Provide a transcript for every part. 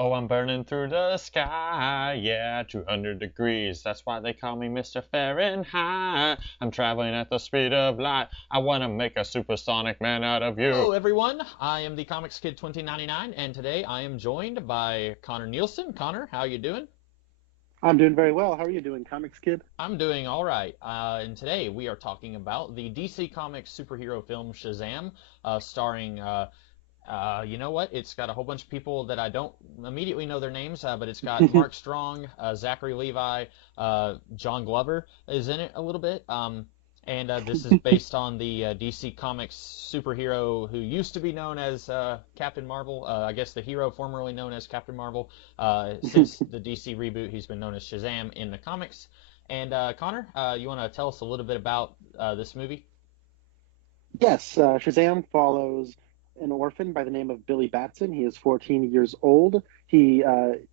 Oh, I'm burning through the sky, yeah, 200 degrees. That's why they call me Mr. Fahrenheit. I'm traveling at the speed of light. I want to make a supersonic man out of you. Hello, everyone. I am the Comics Kid 2099, and today I am joined by Connor Nielsen. Connor, how you doing? I'm doing very well. How are you doing, Comics Kid? I'm doing all right. And today we are talking about the DC Comics superhero film Shazam, starring. You know what? It's got a whole bunch of people that I don't immediately know their names, but it's got Mark Strong, Zachary Levi, John Glover is in it a little bit. And this is based on the DC Comics superhero who used to be known as Captain Marvel. I guess the hero formerly known as Captain Marvel. Since the DC reboot, he's been known as Shazam in the comics. And Connor, you want to tell us a little bit about this movie? Yes, Shazam follows an orphan by the name of Billy Batson. He is 14 years old. He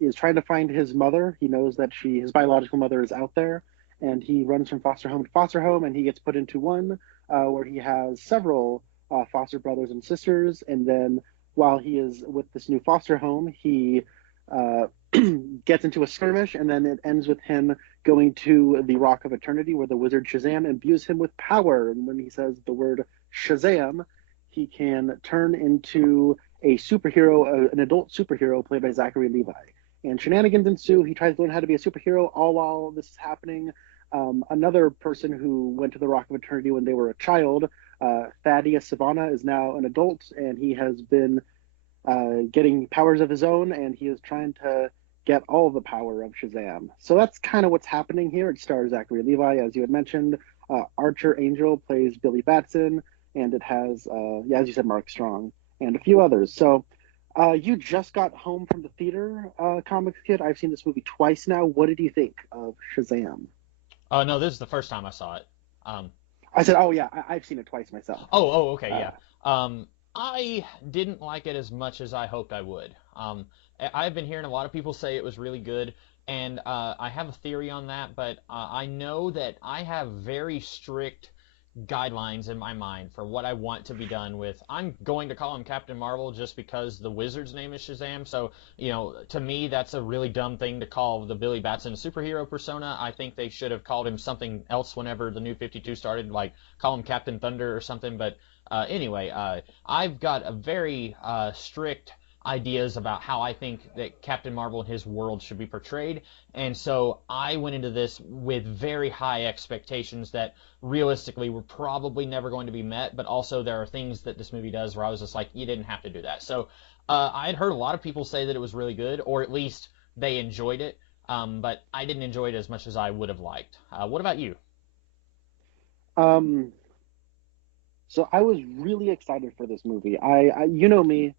is trying to find his mother. He knows that his biological mother is out there, and he runs from foster home to foster home, and he gets put into one where he has several foster brothers and sisters. And then while he is with this new foster home, he uh, gets into a skirmish, and then it ends with him going to the Rock of Eternity, where the wizard Shazam imbues him with power. And when he says the word Shazam, he can turn into a superhero, an adult superhero played by Zachary Levi. And shenanigans ensue. He tries to learn how to be a superhero all while this is happening. Another person who went to the Rock of Eternity when they were a child, Thaddeus Savannah, is now an adult, and he has been getting powers of his own, and he is trying to get all the power of Shazam. So that's kind of what's happening here. It stars Zachary Levi, as you had mentioned. Archer Angel plays Billy Batson, and it has, yeah, as you said, Mark Strong, and a few others. So you just got home from the theater, Comics Kid. I've seen this movie twice now. What did you think of Shazam? No, this is the first time I saw it. Um, I said, oh yeah, I've seen it twice myself. Okay, Uh, yeah. I didn't like it as much as I hoped I would. I've been hearing a lot of people say it was really good, and I have a theory on that, but I know that I have very strict guidelines in my mind for what I want to be done with. I'm going to call him Captain Marvel just because the wizard's name is Shazam. So, to me, that's a really dumb thing to call the Billy Batson superhero persona. I think they should have called him something else whenever the New 52 started, like call him Captain Thunder or something. But anyway, I've got a very strict ideas about how I think that Captain Marvel and his world should be portrayed. And so I went into this with very high expectations that realistically were probably never going to be met, but also there are things that this movie does where I was just like, you didn't have to do that. So I had heard a lot of people say that it was really good, or at least they enjoyed it, but I didn't enjoy it as much as I would have liked. What about you? um, so I was really excited for this movie. You know me,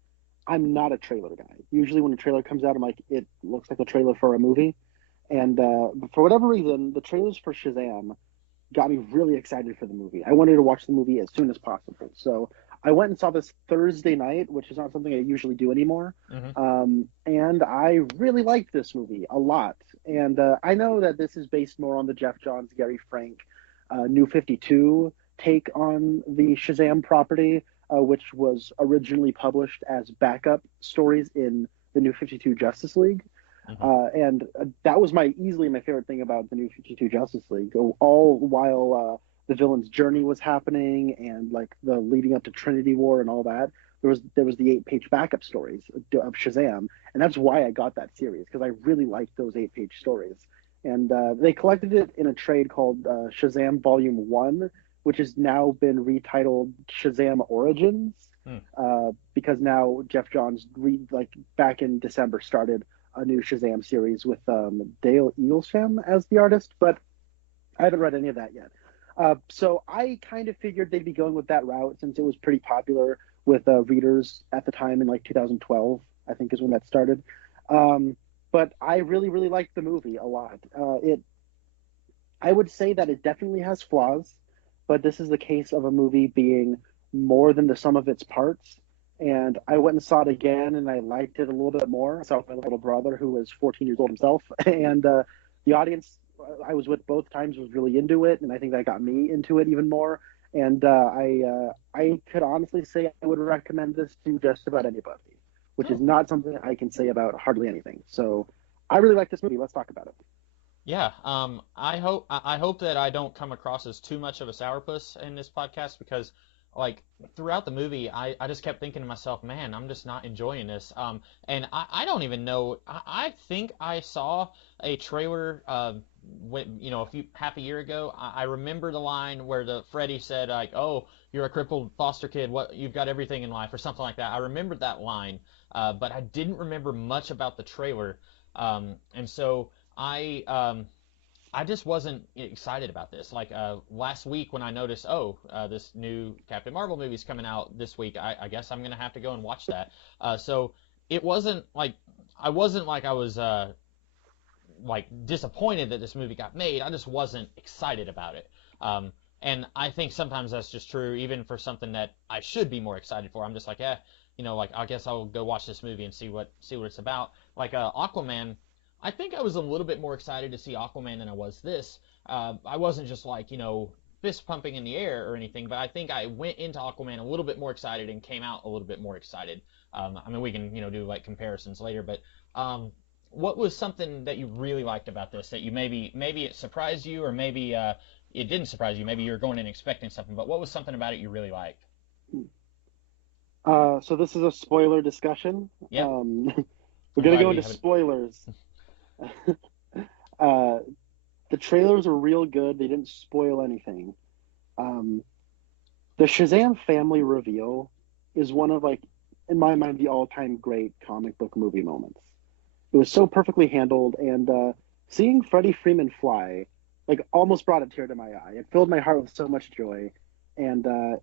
I'm not a trailer guy. Usually when a trailer comes out, I'm like, it looks like a trailer for a movie. And but for whatever reason, the trailers for Shazam got me really excited for the movie. I wanted to watch the movie as soon as possible. So I went and saw this Thursday night, which is not something I usually do anymore. Hmm. And I really liked this movie a lot. And I know that this is based more on the Jeff Johns, Gary Frank, New 52 take on the Shazam property, which was originally published as backup stories in the New 52 Justice League. Hmm. And that was my easily my favorite thing about the New 52 Justice League. All while the villain's journey was happening and like the leading up to Trinity War and all that, there was the 8-page backup stories of Shazam, and that's why I got that series because I really liked those 8-page stories. And they collected it in a trade called Shazam Volume One, which has now been retitled Shazam Origins, Hmm. because now Jeff Johns like back in December started a new Shazam series with Dale Eaglesham as the artist, but I haven't read any of that yet. So I kind of figured they'd be going with that route since it was pretty popular with readers at the time in like 2012, I think is when that started. Um, but I really, really liked the movie a lot. I would say that it definitely has flaws, but this is the case of a movie being more than the sum of its parts. And I went and saw it again, and I liked it a little bit more. I saw it with my little brother, who was 14 years old himself, and the audience I was with both times was really into it, and I think that got me into it even more. And I could honestly say I would recommend this to just about anybody. which is Oh. not something I can say about hardly anything. So I really like this movie. Let's talk about it. Yeah, I hope that I don't come across as too much of a sourpuss in this podcast because like throughout the movie I just kept thinking to myself, man, I'm just not enjoying this. And I don't even know I think I saw a trailer when you know a few half a year ago. I remember the line where the Freddy said like, "Oh, you're a crippled foster kid. What you've got everything in life," or something like that. I remembered that line, but I didn't remember much about the trailer. And so I just wasn't excited about this. Like last week when I noticed, oh, this new Captain Marvel movie is coming out this week, I guess I'm gonna have to go and watch that. So it wasn't like I was like disappointed that this movie got made. I just wasn't excited about it. And I think sometimes that's just true, even for something that I should be more excited for. I'm just like, you know, like I guess I'll go watch this movie and see what it's about. Like Aquaman, I think I was a little bit more excited to see Aquaman than I was this. I wasn't just like, you know, fist pumping in the air or anything, but I think I went into Aquaman a little bit more excited and came out a little bit more excited. I mean, we can, you know, do like comparisons later, but what was something that you really liked about this that you maybe it surprised you or maybe it didn't surprise you? Maybe you were going in expecting something, but what was something about it you really liked? So this is a spoiler discussion. Yeah, We're I'm gonna glad go we into haven't. spoilers. uh, the trailers were real good. They didn't spoil anything. Um, the Shazam family reveal is one of like, in my mind, the all-time great comic book movie moments. It was so perfectly handled, and seeing Freddie Freeman fly, like, almost brought a tear to my eye. It filled my heart with so much joy, and I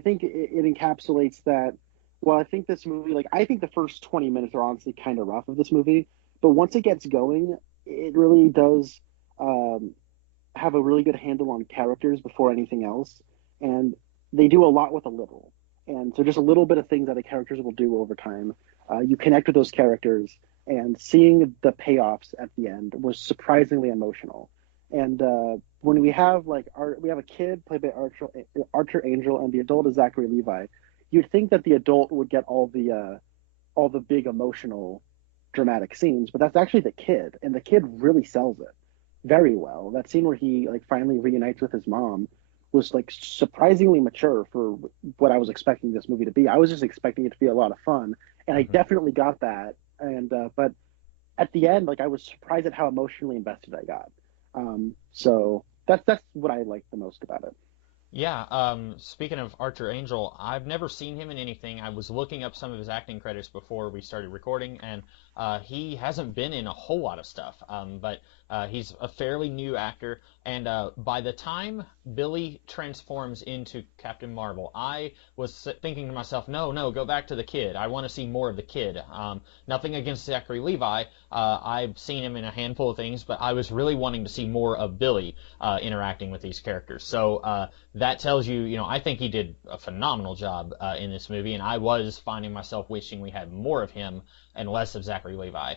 think it encapsulates that. Well, I think this movie, like, I think the first 20 minutes are honestly kind of rough of this movie, but once it gets going, it really does um, have a really good handle on characters before anything else, and they do a lot with a little. And so, just a little bit of things that the characters will do over time. You connect with those characters, and seeing the payoffs at the end was surprisingly emotional. And when we have we have a kid played by Archer Angel, and the adult is Zachary Levi, you'd think that the adult would get all the big emotional dramatic scenes, but that's actually the kid, and the kid really sells it very well. That scene where he like finally reunites with his mom was like surprisingly mature for what I was expecting this movie to be. I was just expecting it to be a lot of fun, and I Hmm. definitely got that. And but at the end, like I was surprised at how emotionally invested I got. So that's what I liked the most about it. Yeah, speaking of Archer Angel, I've never seen him in anything. I was looking up some of his acting credits before we started recording, and he hasn't been in a whole lot of stuff. But he's a fairly new actor, and by the time Billy transforms into Captain Marvel, I was thinking to myself, no, no, go back to the kid. I want to see more of the kid. Nothing against Zachary Levi. I've seen him in a handful of things, but I was really wanting to see more of Billy interacting with these characters. So that tells you, you know, I think he did a phenomenal job in this movie, and I was finding myself wishing we had more of him and less of Zachary Levi,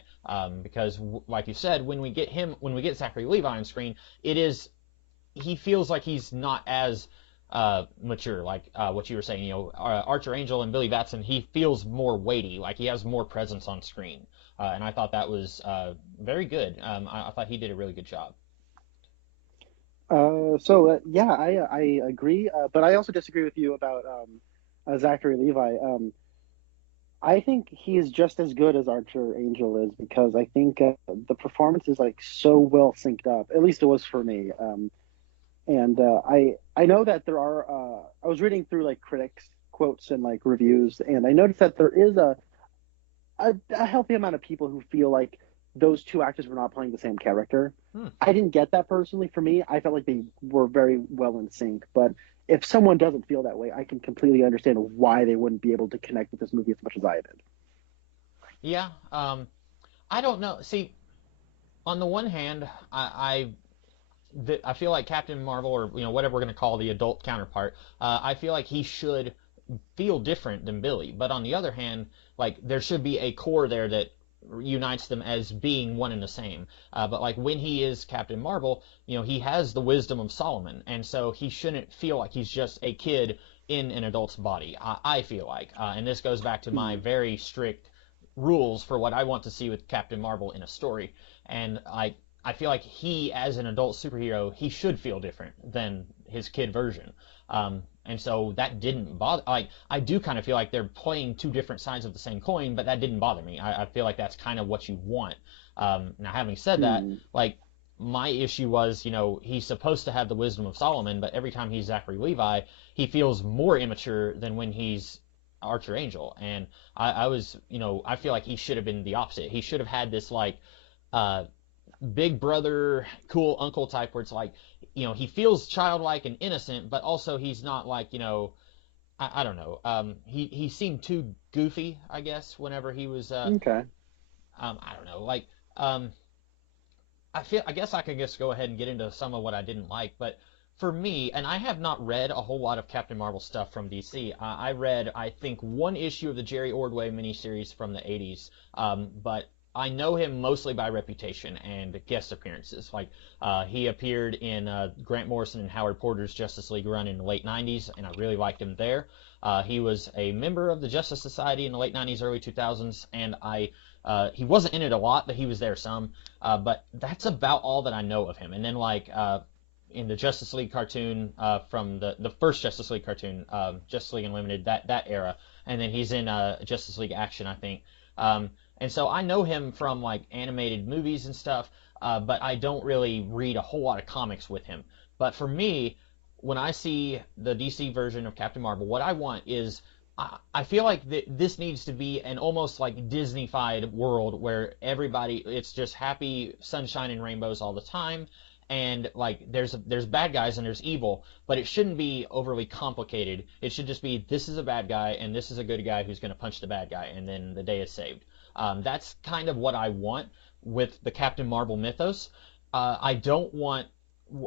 because, like you said, when we get Zachary Levi on screen, he feels like he's not as mature, like what you were saying. You know, Archer Angel and Billy Batson, he feels more weighty, like he has more presence on screen, and I thought that was very good. I thought he did a really good job. Yeah, I agree, but I also disagree with you about Zachary Levi. I think he is just as good as Archer Angel is because I think the performance is like so well synced up. At least it was for me. And I know that there are. I was reading through like critics quotes and like reviews, and I noticed that there is a healthy amount of people who feel like those two actors were not playing the same character. Hmm. I didn't get that personally. For me, I felt like they were very well in sync. But if someone doesn't feel that way, I can completely understand why they wouldn't be able to connect with this movie as much as I did. Yeah, I don't know. See, on the one hand, I feel like Captain Marvel, or you know whatever we're going to call the adult counterpart, I feel like he should feel different than Billy. But on the other hand, like there should be a core there that unites them as being one and the same. But like when he is Captain Marvel, you know he has the wisdom of Solomon, and so he shouldn't feel like he's just a kid in an adult's body. I feel like, and this goes back to my Hmm. very strict rules for what I want to see with Captain Marvel in a story. And I feel like he, as an adult superhero, he should feel different than his kid version. And so that didn't bother. Like, I do kind of feel like they're playing two different sides of the same coin, but that didn't bother me. I feel like that's kind of what you want. Now, having said that, Hmm. like, my issue was, he's supposed to have the wisdom of Solomon, but every time he's Zachary Levi, he feels more immature than when he's Archer Angel. And I was, I feel like he should have been the opposite. He should have had this, like, uh, big brother, cool uncle type where it's like, he feels childlike and innocent, but also he's not like, I don't know. He seemed too goofy, I guess, whenever he was, Okay. I don't know, like, I guess I could just go ahead and get into some of what I didn't like, but for me, and I have not read a whole lot of Captain Marvel stuff from DC. I read, I think, one issue of the Jerry Ordway miniseries from the 80s, but I know him mostly by reputation and guest appearances. Like, he appeared in Grant Morrison and Howard Porter's Justice League run in the late 90s, and I really liked him there. He was a member of the Justice Society in the late 90s, early 2000s, and he wasn't in it a lot, but he was there some. But that's about all that I know of him. And then, like, in the Justice League cartoon from the first Justice League cartoon, Justice League Unlimited, that era, and then he's in Justice League Action, I think. And so I know him from, like, animated movies and stuff, but I don't really read a whole lot of comics with him. But for me, when I see the DC version of Captain Marvel, what I want is I feel like this needs to be an almost like Disney-fied world where it's just happy sunshine and rainbows all the time, and like there's bad guys and there's evil, but it shouldn't be overly complicated. It should just be this is a bad guy and this is a good guy who's going to punch the bad guy, and then the day is saved. That's kind of what I want with the Captain Marvel mythos. I don't want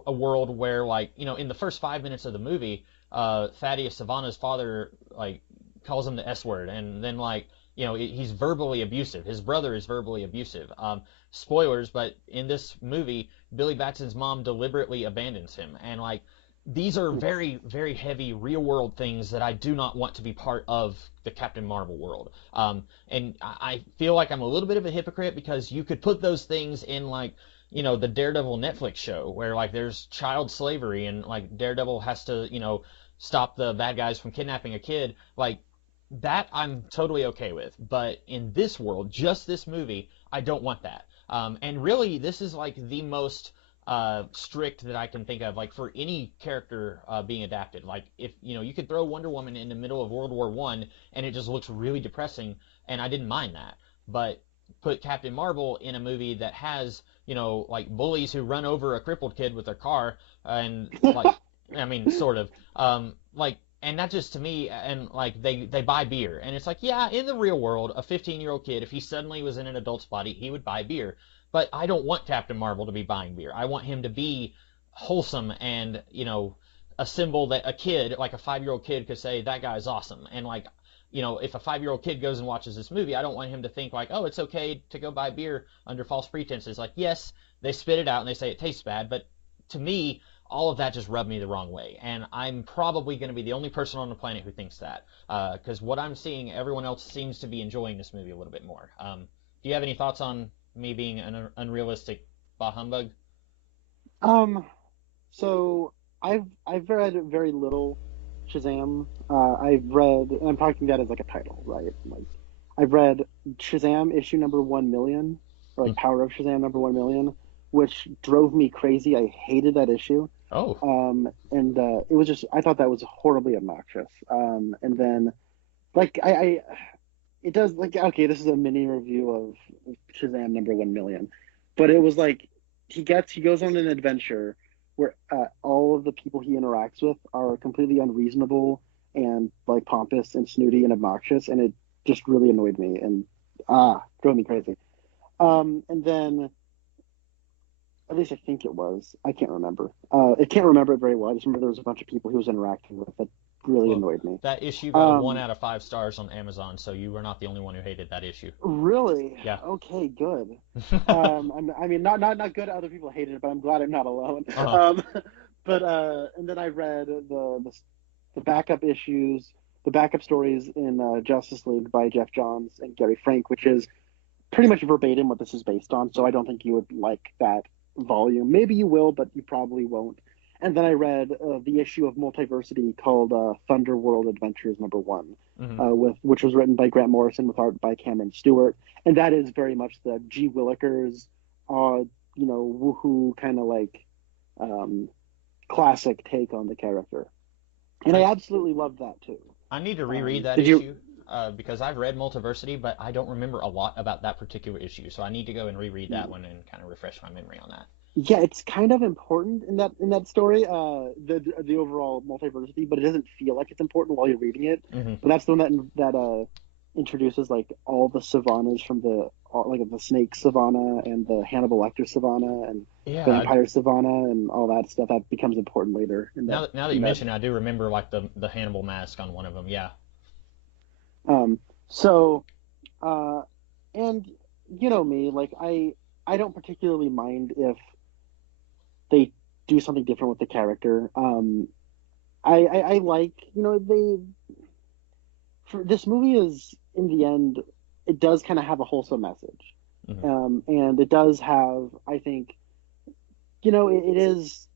a world where, like, in the first 5 minutes of the movie, Thaddeus Savannah's father, like, calls him the S word, and then, like, he's verbally abusive. His brother is verbally abusive. Spoilers, but in this movie, Billy Batson's mom deliberately abandons him, and, like, these are very, very heavy real world things that I do not want to be part of the Captain Marvel world. And I feel like I'm a little bit of a hypocrite because you could put those things in, like, the Daredevil Netflix show where, like, there's child slavery and, like, Daredevil has to, stop the bad guys from kidnapping a kid. Like, that I'm totally okay with. But in this world, just this movie, I don't want that. And really, this is, like, the most strict that I can think of, like, for any character being adapted. Like, if you could throw Wonder Woman in the middle of World War I and it just looks really depressing, and I didn't mind that. But put Captain Marvel in a movie that has like bullies who run over a crippled kid with their car, and, like, I mean, sort of, like, and not just to me, and, like, they buy beer, and it's like, yeah, in the real world, a 15-year-old kid, if he suddenly was in an adult's body, he would buy beer. But I don't want Captain Marvel to be buying beer. I want him to be wholesome and, a symbol that a kid, like a 5-year-old kid, could say, that guy's awesome. And, like, if a 5-year-old kid goes and watches this movie, I don't want him to think, like, oh, it's okay to go buy beer under false pretenses. Like, yes, they spit it out and they say it tastes bad, but to me, all of that just rubbed me the wrong way. And I'm probably going to be the only person on the planet who thinks that. Because what I'm seeing, everyone else seems to be enjoying this movie a little bit more. Do you have any thoughts on me being an unrealistic bah humbug? Um, so I've read very little Shazam. I've read, and I'm talking that as like a title, right? Like, I've read Shazam issue number 1 million, or like Power of Shazam number 1 million, which drove me crazy. I hated that issue. Oh, And it was just, I thought that was horribly obnoxious. And then, like, it does, like, okay, this is a mini review of Shazam number 1 million, but it was like he goes on an adventure where all of the people he interacts with are completely unreasonable and, like, pompous and snooty and obnoxious, and it just really annoyed me and drove me crazy. And then, at least I think it was, I can't remember. I can't remember it very well. I just remember there was a bunch of people he was interacting with that really well, annoyed me. that issue got a 1 Um, out of 5 stars on Amazon, so you were not the only one who hated that issue. Really? Yeah. Okay, good. I mean, not good. Other people hated it, but I'm glad I'm not alone. Uh-huh. But and then I read the backup issues, the backup stories in Justice League by Jeff Johns and Gary Frank, which is pretty much verbatim what this is based on. So I don't think you would like that volume. Maybe you will, but you probably won't. And then I read the issue of Multiversity called Thunder World Adventures #1, Hmm. with which was written by Grant Morrison with art by Cameron Stewart, and that is very much the G. Willikers, woohoo kind of like um, classic take on the character, and I I absolutely loved that too. I need to reread that Did you? issue because I've read Multiversity, but I don't remember a lot about that particular issue. So I need to go and reread that one and kind of refresh my memory on that. Yeah, it's kind of important in that story, the overall multiversity, but it doesn't feel like it's important while you're reading it. Hmm. But that's the one that introduces like all the savannas from like the snake savanna and the Hannibal Lecter savanna and Yeah. vampire savanna and all that stuff that becomes important later in Now that you that. mention it, I do remember like the Hannibal mask on one of them. Yeah. So and you know me, like I don't particularly mind if they do something different with the character. I like, for this movie is in the end, it does kind of have a wholesome message, Hmm. and it does have, I think, it is.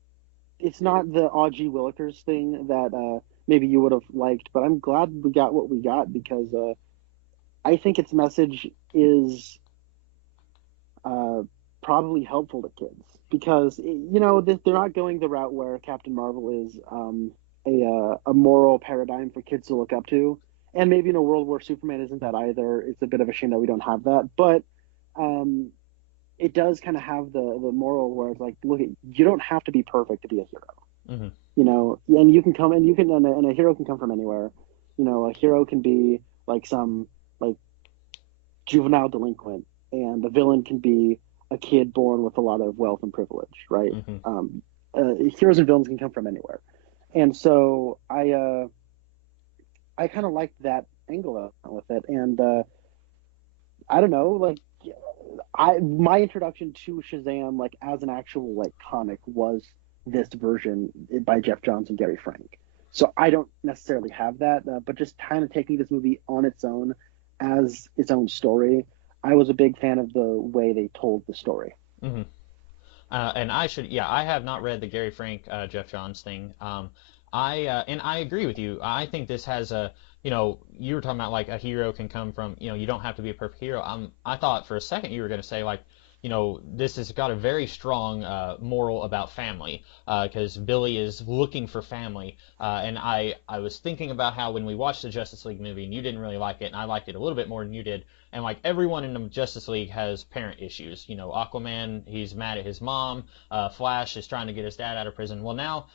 It's not the Augie Willikers thing that maybe you would have liked, but I'm glad we got what we got because I think its message is uh, probably helpful to kids because they're not going the route where Captain Marvel is a moral paradigm for kids to look up to, and maybe in a world where Superman isn't that either, it's a bit of a shame that we don't have that. But um, it does kind of have the moral where it's like, look, you don't have to be perfect to be a hero, Hmm. and you can come and you can and a hero can come from anywhere. A hero can be like some like juvenile delinquent, and the villain can be a kid born with a lot of wealth and privilege, right? Hmm. Heroes and villains can come from anywhere, and so I kind of liked that angle with it, and I don't know, like I my introduction to Shazam, like as an actual like comic, was this version by Jeff Johns and Gary Frank. So I don't necessarily have that, but just kind of taking this movie on its own as its own story, I was a big fan of the way they told the story. Hmm. And I have not read the Gary Frank, Jeff Johns thing. And I agree with you. I think this has you were talking about like a hero can come from, you don't have to be a perfect hero. I thought for a second you were going to say like, this has got a very strong moral about family, because Billy is looking for family. And I was thinking about how when we watched the Justice League movie and you didn't really like it, and I liked it a little bit more than you did, and like everyone in the Justice League has parent issues. Aquaman, he's mad at his mom. Flash is trying to get his dad out of prison. Well, now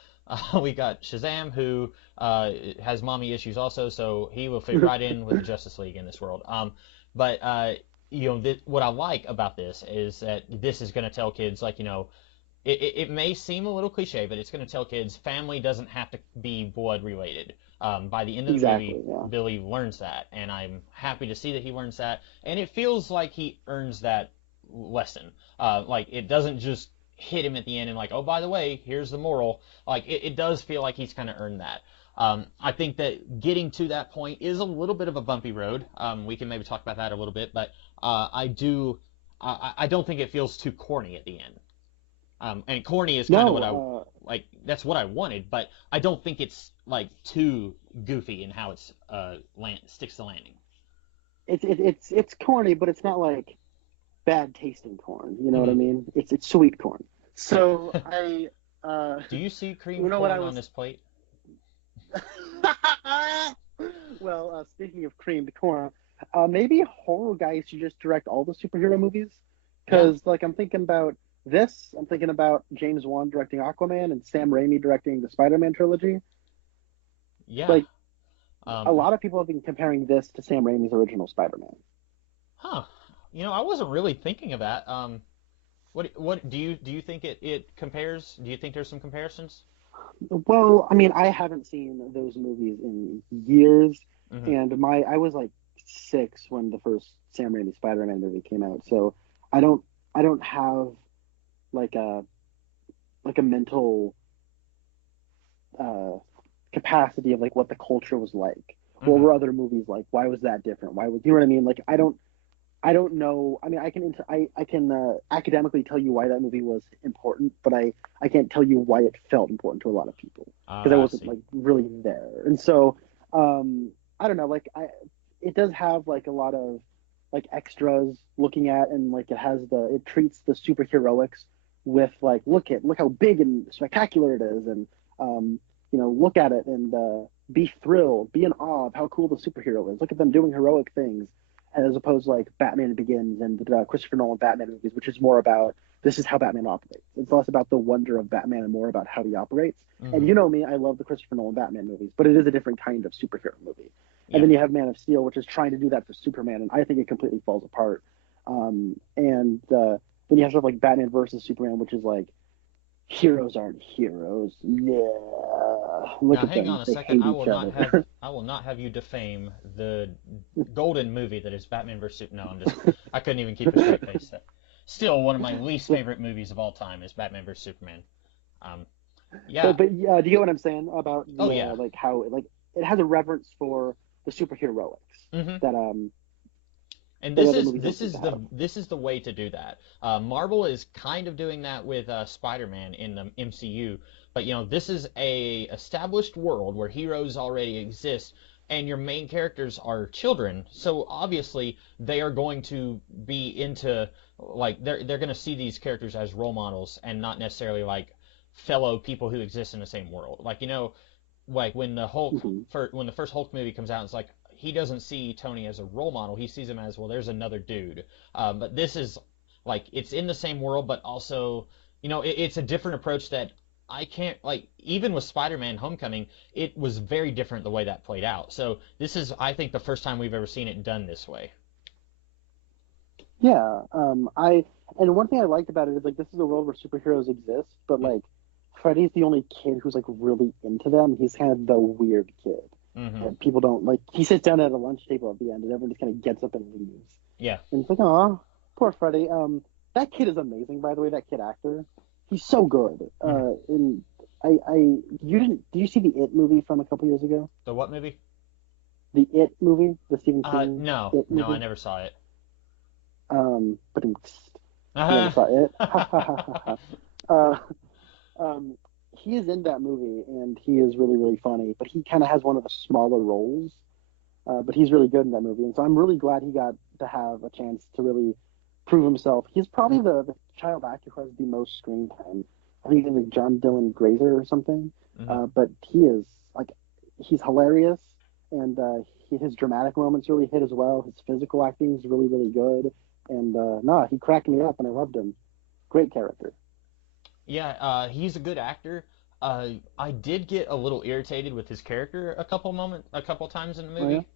we got Shazam, who has mommy issues also, so he will fit right in with the Justice League in this world. But what I like about this is that this is going to tell kids, like, it may seem a little cliche, but it's going to tell kids family doesn't have to be blood related. By the end of the movie, Exactly, yeah. Billy learns that, and I'm happy to see that he learns that, and it feels like he earns that lesson. Like it doesn't just hit him at the end and like, oh, by the way, here's the moral. Like it does feel like he's kind of earned that. I think that getting to that point is a little bit of a bumpy road. We can maybe talk about that a little bit, but I don't think it feels too corny at the end. And corny is kind of what I No, like. That's what I wanted, but I don't think it's like too goofy in how it's sticks the landing. it's corny, but it's not like bad tasting corn. You know what I Hmm. mean? It's sweet corn. So I, Do you see cream you know what I corn on was. this plate? Well, speaking of creamed corn, maybe horror guys should just direct all the superhero movies. Yeah, Because, like, I'm thinking about this. I'm thinking about James Wan directing Aquaman and Sam Raimi directing the Spider-Man trilogy. yeah. Like, a Um, lot of people have been comparing this to Sam Raimi's original Spider-Man. huh. I wasn't really thinking of that. What do you think it compares? Do you think there's some comparisons? Well, I mean, I haven't seen those movies in years, Hmm. and I was like 6 when the first Sam Raimi Spider-Man movie came out, so I don't I don't have like a mental uh capacity of like what the culture was like. What Mm-hmm. were other movies like? Why was that different? Why was, you know what I mean? Like I don't know. I mean, I can academically tell you why that movie was important, but I can't tell you why it felt important to a lot of people because I I wasn't see. like really there. And so I don't know. Like it does have like a lot of like extras looking at, and like it treats the superheroics with like look how big and spectacular it is, and look at it and be thrilled, be in awe of how cool the superhero is. Look at them doing heroic things, as opposed to like Batman Begins and the Christopher Nolan Batman movies, which is more about this is how Batman operates. It's less about the wonder of Batman and more about how he operates. And Mm-hmm. you know me, I love the Christopher Nolan Batman movies, but it is a different kind of superhero movie. And Yeah. then you have Man of Steel, which is trying to do that for Superman, and I think it completely falls apart. And then you have stuff like Batman versus Superman, which is like heroes aren't heroes. Yeah, look Now, at hang on them; a they second. hate each other. I will not have you defame the golden movie that is Batman vs. Superman. No, I couldn't even keep a straight face. Still, one of my least favorite movies of all time is Batman vs. Superman. Um, yeah. But do you get what I'm saying about Oh the yeah. like how like it has a reverence for the superheroics Mm-hmm. that And that other movies don't seem to have. this is the way to do that. Marvel is kind of doing that with Spider-Man in the MCU, but this is a established world where heroes already exist, and your main characters are children. So obviously they are going to be into like they're going to see these characters as role models and not necessarily like fellow people who exist in the same world. Like when the Mhm. when the first Hulk movie comes out, it's like he doesn't see Tony as a role model. He sees him as, well, there's another dude. But this is like it's in the same world, but also it's a different approach that I can't like. Even with Spider-Man: Homecoming, it was very different the way that played out. So this is, I think, the first time we've ever seen it done this way. Yeah, I and one thing I liked about it is like this is a world where superheroes exist, but like Freddy's the only kid who's like really into them. He's kind of the weird kid. Mm-hmm. And people don't like. He sits down at a lunch table at the end, and everyone just kind of gets up and leaves. Yeah. And it's like, oh, poor Freddy. That kid is amazing, by the way. That kid actor, he's so good. Mm-hmm. And you didn't? Did you see the It movie from a couple years ago? The what movie? The It movie, the Stephen King No, It no, I movie. never saw it. But you never Uh-huh. saw it. uh, um, he is in that movie, and he is really, really funny. But he kind of has one of the smaller roles. But he's really good in that movie, and so I'm really glad he got to have a chance to really prove himself. He's probably the child actor who has the most screen time. I think he's like John Dylan Grazer or something. Mm-hmm. But he is like he's hilarious, and his dramatic moments really hit as well. His physical acting is really, really good, and he cracked me up, and I loved him. Great character. Yeah, he's a good actor. I did get a little irritated with his character a couple times in the Oh yeah. movie.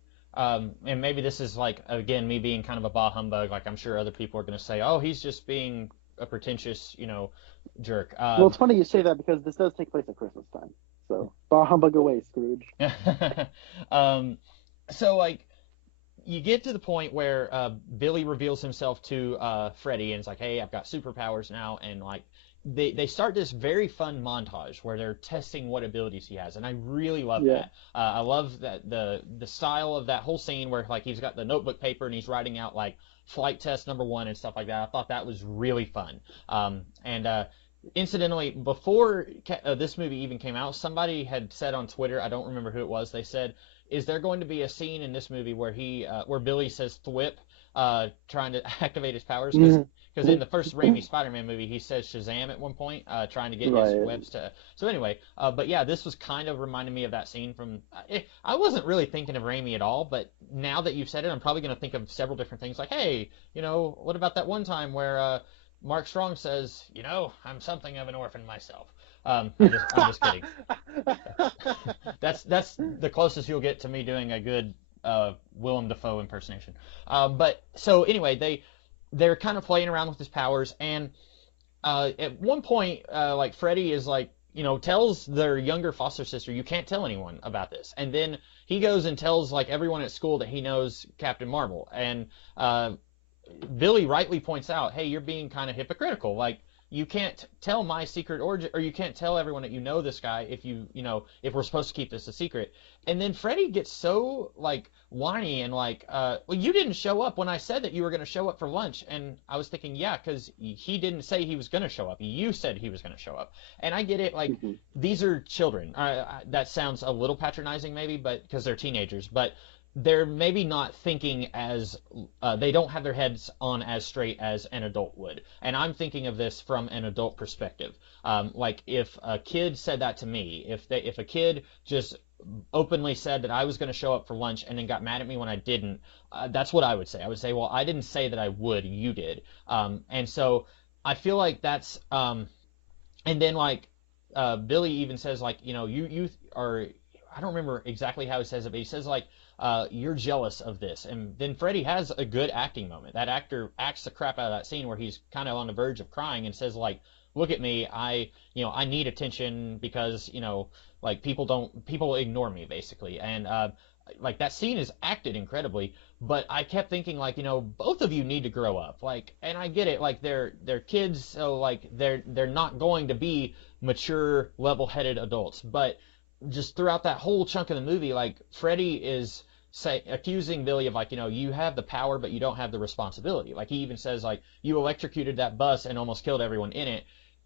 And maybe this is like again me being kind of a bah humbug. Like I'm sure other people are going to say, "Oh, he's just being a pretentious, jerk." Well, it's funny you say that because this does take place at Christmas time. So, bah humbug away, Scrooge. um, so like you get to the point where Billy reveals himself to Freddy and it's like, "Hey, I've got superpowers now," and like they start this very fun montage where they're testing what abilities he has, and I really love Yeah. that. I love that the style of that whole scene where like he's got the notebook paper and he's writing out like flight test number one and stuff like that. I thought that was really fun. And incidentally, before this movie even came out, somebody had said on Twitter, I don't remember who it was, they said, "Is there going to be a scene in this movie where Billy says thwip, trying to activate his powers?" Because in the first Raimi Spider-Man movie, he says Shazam at one point, trying to get his Right. webs to. So anyway, but yeah, this was kind of reminding me of that scene from. I wasn't really thinking of Raimi at all, but now that you've said it, I'm probably going to think of several different things. Like, hey, what about that one time where Mark Strong says, I'm something of an orphan myself. I'm just kidding. That's the closest you'll get to me doing a good Willem Dafoe impersonation. But so anyway, they're kind of playing around with his powers, and at one point, like Freddy is like, tells their younger foster sister, "You can't tell anyone about this," and then he goes and tells like everyone at school that he knows Captain Marvel, and Billy rightly points out, "Hey, you're being kind of hypocritical. Like, you can't tell my secret origin, or you can't tell everyone that you know this guy if if we're supposed to keep this a secret. And then Freddy gets so like whiny and like, well, you didn't show up when I said that you were going to show up for lunch. And I was thinking, yeah, because he didn't say he was going to show up. You said he was going to show up. And I get it, like, these are children. That sounds a little patronizing maybe, but because they're teenagers, but they're maybe not thinking as they don't have their heads on as straight as an adult would. And I'm thinking of this from an adult perspective. Like if a kid said that to me, if a kid just openly said that I was going to show up for lunch and then got mad at me when I didn't, that's what I would say. I would say, well, I didn't say that I would, you did. And so I feel like that's and then like Billy even says like, you are, I don't remember exactly how he says it, but he says like, you're jealous of this. And then Freddy has a good acting moment. That actor acts the crap out of that scene where he's kind of on the verge of crying and says like, look at me, I need attention because, like people ignore me basically. And like that scene is acted incredibly, but I kept thinking like, both of you need to grow up. Like, and I get it, like they're kids, so like they're not going to be mature, level-headed adults, but just throughout that whole chunk of the movie, like Freddy is accusing Billy of like, you have the power, but you don't have the responsibility. Like he even says like, you electrocuted that bus and almost killed everyone in it.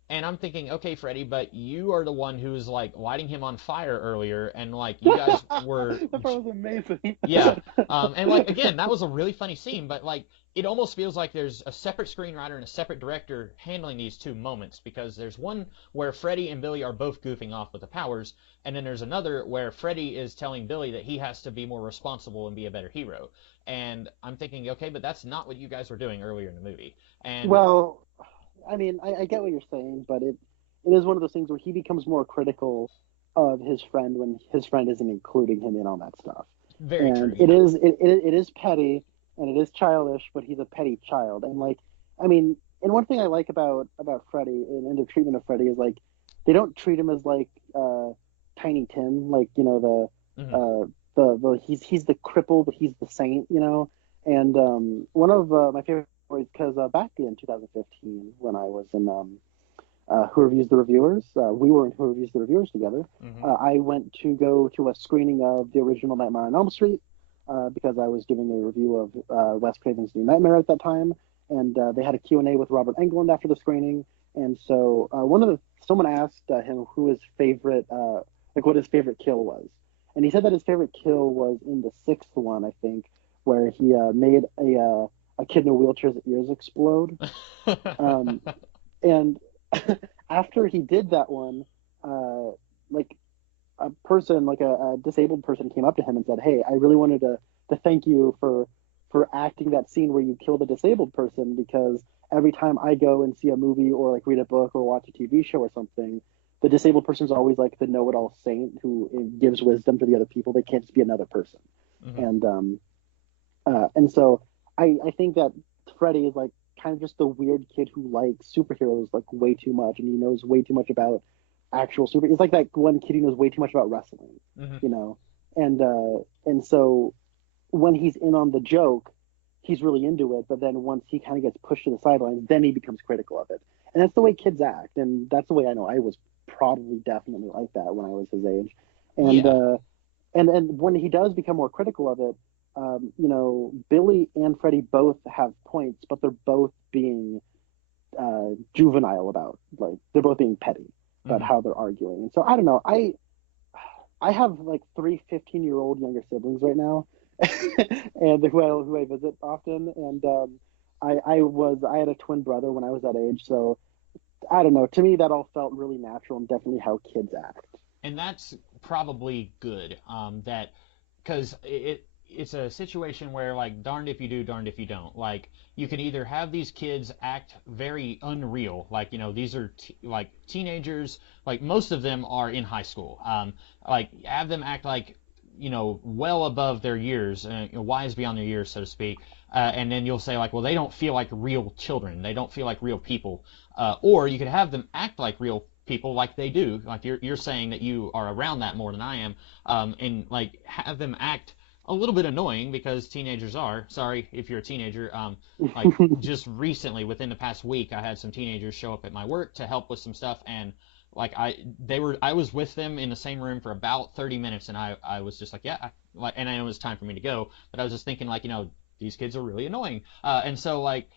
And I'm thinking, okay, Freddy, but you are the one who's like lighting him on fire earlier, and like you guys were. That was amazing. Yeah, and like again, that was a really funny scene, but like it almost feels like there's a separate screenwriter and a separate director handling these two moments, because there's one where Freddy and Billy are both goofing off with the powers, and then there's another where Freddy is telling Billy that he has to be more responsible and be a better hero. And I'm thinking, okay, but that's not what you guys were doing earlier in the movie. And well, I mean, I get what you're saying, but it is one of those things where he becomes more critical of his friend when his friend isn't including him in all that stuff. Very true. It is petty and it is childish, but he's a petty child. And like, I mean, and one thing I like about Freddy and their treatment of Freddy is like they don't treat him as like Tiny Tim, like he's the cripple, but he's the saint, And one of my favorite stories, because back in 2015, when I was in Who Reviews the Reviewers, we were in Who Reviews the Reviewers together. I went to go to a screening of the original Nightmare on Elm Street because I was doing a review of Wes Craven's New Nightmare at that time, and they had a Q&A with Robert Englund after the screening. And so someone asked him who his favorite, what his favorite kill was. And he said that his favorite kill was in the sixth one, I think, where he made a kid in a wheelchair's ears explode. And after he did that one, like a person, like a disabled person came up to him and said, hey, I really wanted to thank you for acting that scene where you killed a disabled person, because every time I go and see a movie or like read a book or watch a TV show or something, the disabled person's always like the know-it-all saint who gives wisdom to the other people. They can't just be another person. And so I think that Freddy is like kind of just the weird kid who likes superheroes like way too much, and he knows way too much about actual super. It's like that one kid who knows way too much about wrestling, And so when he's in on the joke, he's really into it. But then once he kind of gets pushed to the sidelines, then he becomes critical of it. And that's the way kids act, and that's the way I know I was probably definitely like that when I was his age. And and when he does become more critical of it, Billy and Freddy both have points, but they're both being juvenile about, like, they're both being petty about how they're arguing. And so I don't know. I have like 3 15-year-old younger siblings right now, and who I visit often. And I had a twin brother when I was that age, so I don't know. To me, that all felt really natural and definitely how kids act. And that's probably good. Because it's a situation where, like, darned if you do, darned if you don't. Like, you can either have these kids act very unreal, like, these are like teenagers, like most of them are in high school. Like, have them act like, well above their years, wise beyond their years, so to speak. And then you'll say, like, well, they don't feel like real children. They don't feel like real people. Or you could have them act like real people, like they do. Like you're saying that you are around that more than I am, and like have them act a little bit annoying because teenagers are. Sorry if you're a teenager. Like just recently, within the past week, I had some teenagers show up at my work to help with some stuff, and like I was with them in the same room for about 30 minutes, and I was just like, yeah, and I know it was time for me to go, but I was just thinking like, these kids are really annoying, and so like,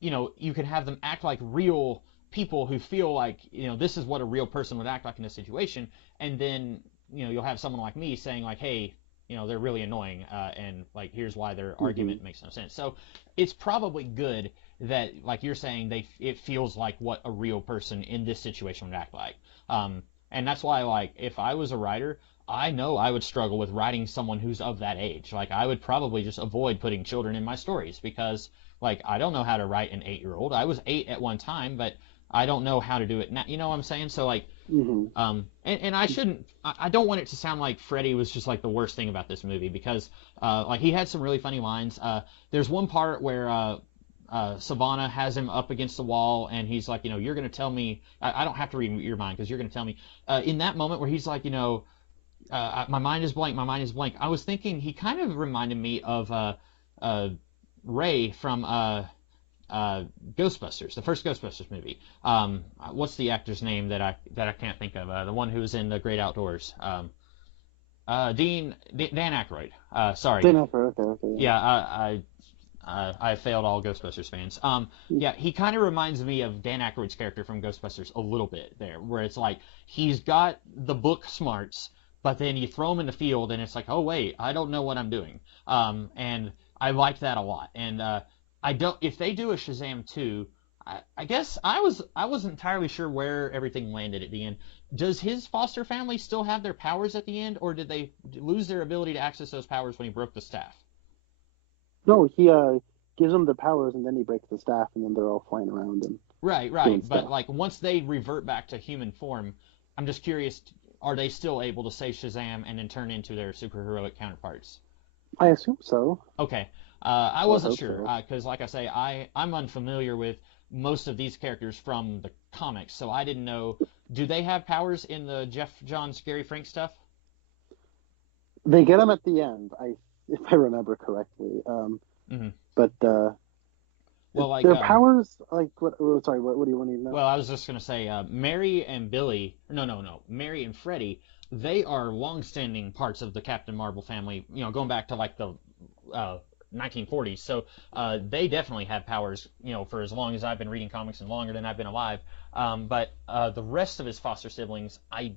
you can have them act like real people who feel like, this is what a real person would act like in this situation, and then you'll have someone like me saying like, hey, they're really annoying, and like here's why their argument makes no sense. So it's probably good that, like you're saying, it feels like what a real person in this situation would act like. And that's why, like, if I was a writer, I know I would struggle with writing someone who's of that age. Like, I would probably just avoid putting children in my stories because, like, I don't know how to write an 8-year-old. I was 8 at one time, but I don't know how to do it now. You know what I'm saying? So, like, and I don't want it to sound like Freddy was just, like, the worst thing about this movie because, like, he had some really funny lines. There's one part where, Savannah has him up against the wall, and he's like, you're going to tell me, I don't have to read your mind because you're going to tell me. In that moment where he's like, my mind is blank, my mind is blank, I was thinking he kind of reminded me of Ray from Ghostbusters, the first Ghostbusters movie. What's the actor's name that I can't think of? The one who was in The Great Outdoors. Dan Aykroyd. Sorry. Dan Aykroyd, okay. Yeah, I failed all Ghostbusters fans. Yeah, he kind of reminds me of Dan Aykroyd's character from Ghostbusters a little bit there, where it's like he's got the book smarts, but then you throw him in the field and it's like, oh wait, I don't know what I'm doing. And I like that a lot. And if they do a Shazam 2, I guess I wasn't entirely sure where everything landed at the end. Does his foster family still have their powers at the end, or did they lose their ability to access those powers when he broke the staff? No, he gives them the powers, and then he breaks the staff, and then they're all flying around and right. But like once they revert back to human form, I'm just curious: are they still able to save Shazam and then turn into their superheroic counterparts? I assume so. Okay, I wasn't sure so. because, like I say, I'm unfamiliar with most of these characters from the comics, so I didn't know. Do they have powers in the Jeff Johns, Gary Frank stuff? They get them at the end, if I remember correctly. But well, like their powers, like what? Oh, sorry, what do you want to know? Well, I was just gonna say, Mary and Billy. No, Mary and Freddy. They are long-standing parts of the Captain Marvel family. Going back to like the 1940s. So they definitely have powers. For as long as I've been reading comics and longer than I've been alive. But the rest of his foster siblings, I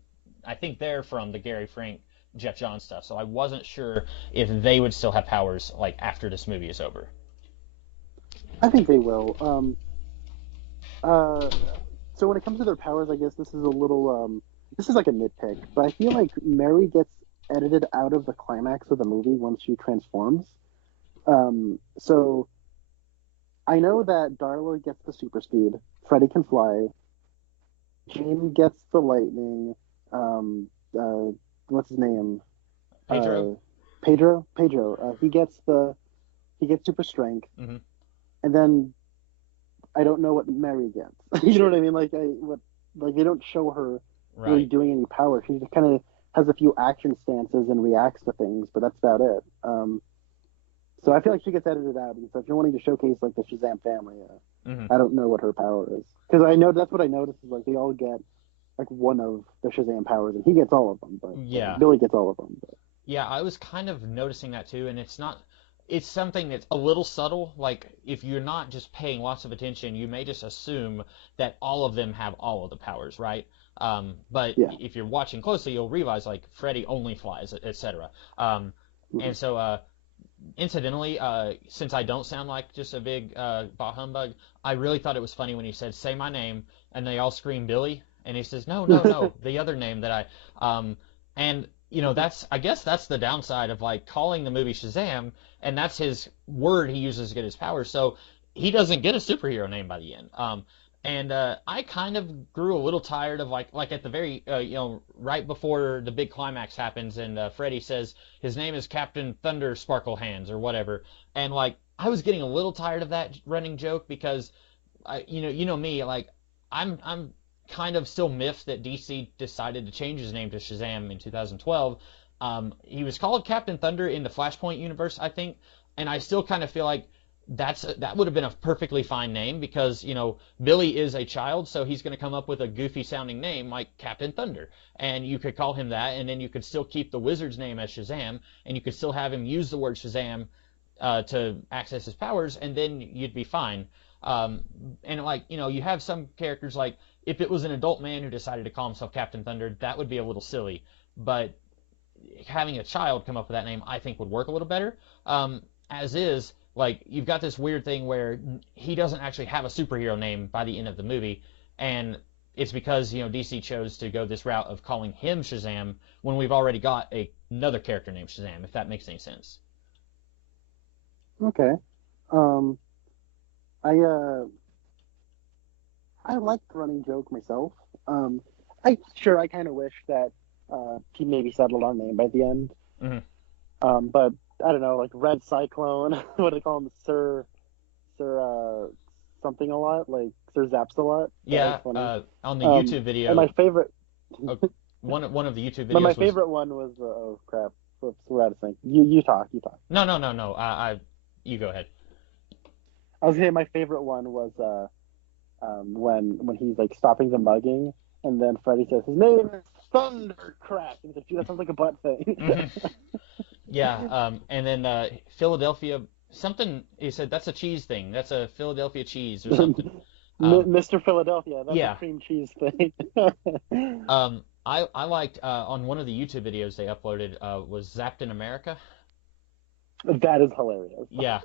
think they're from the Gary Frank, Jeff Johns stuff, so I wasn't sure if they would still have powers like after this movie is over. I think they will. So when it comes to their powers, I guess this is a little this is like a nitpick, but I feel like Mary gets edited out of the climax of the movie once she transforms. So I know that Darla gets the super speed, Freddy can fly, Jean gets the lightning, what's his name? Pedro. Pedro. He gets super strength, and then I don't know what Mary gets. You know what I mean? Like they don't show her really doing any power. She just kind of has a few action stances and reacts to things, but that's about it. So I feel like she gets edited out. And so if you're wanting to showcase like the Shazam family, I don't know what her power is, because I know that's what I noticed is like they all get like one of the Shazam powers, and he gets all of them, but Billy gets all of them. But. Yeah, I was kind of noticing that too, and it's something that's a little subtle. Like if you're not just paying lots of attention, you may just assume that all of them have all of the powers, right? But if you're watching closely, you'll realize like Freddy only flies, etc. And so incidentally, since I don't sound like just a big bah humbug, I really thought it was funny when he said, "Say my name," and they all scream Billy. And he says, no, the other name that and I guess that's the downside of like calling the movie Shazam, and that's his word he uses to get his powers. So he doesn't get a superhero name by the end. And I kind of grew a little tired of like at the very, right before the big climax happens and Freddy says his name is Captain Thunder Sparkle Hands or whatever. And like, I was getting a little tired of that running joke because, me, like I'm kind of still miffed that DC decided to change his name to Shazam in 2012, He was called Captain Thunder in the Flashpoint universe, I think, and I still kind of feel like that would have been a perfectly fine name because Billy is a child, so he's going to come up with a goofy sounding name like Captain Thunder, and you could call him that, and then you could still keep the wizard's name as Shazam, and you could still have him use the word Shazam to access his powers, and then you'd be fine. And like you have some characters like if it was an adult man who decided to call himself Captain Thunder, that would be a little silly, but having a child come up with that name, I think would work a little better. As is, like you've got this weird thing where he doesn't actually have a superhero name by the end of the movie, and it's because DC chose to go this route of calling him Shazam when we've already got another character named Shazam. If that makes any sense. Okay. Um, I like the running joke myself. I kind of wish that he maybe settled on name by the end. Hmm. But I don't know, like Red Cyclone. What do they call him, Sir something a lot, like Sir Zaps a lot. Yeah. On the YouTube video. And my favorite. One of the YouTube videos. But my favorite one was oh crap. Whoops, we're out of sync. You talk. No. You go ahead. I was saying my favorite one was when he's like stopping the mugging, and then Freddy says his name is Thundercrack, and he's like, dude, that sounds like a butt thing. Mm-hmm. Yeah. And then Philadelphia something. He said that's a cheese thing. That's a Philadelphia cheese or something. Mr. Philadelphia. That's yeah. a cream cheese thing. I liked on one of the YouTube videos they uploaded was Zapped in America. That is hilarious. Yeah.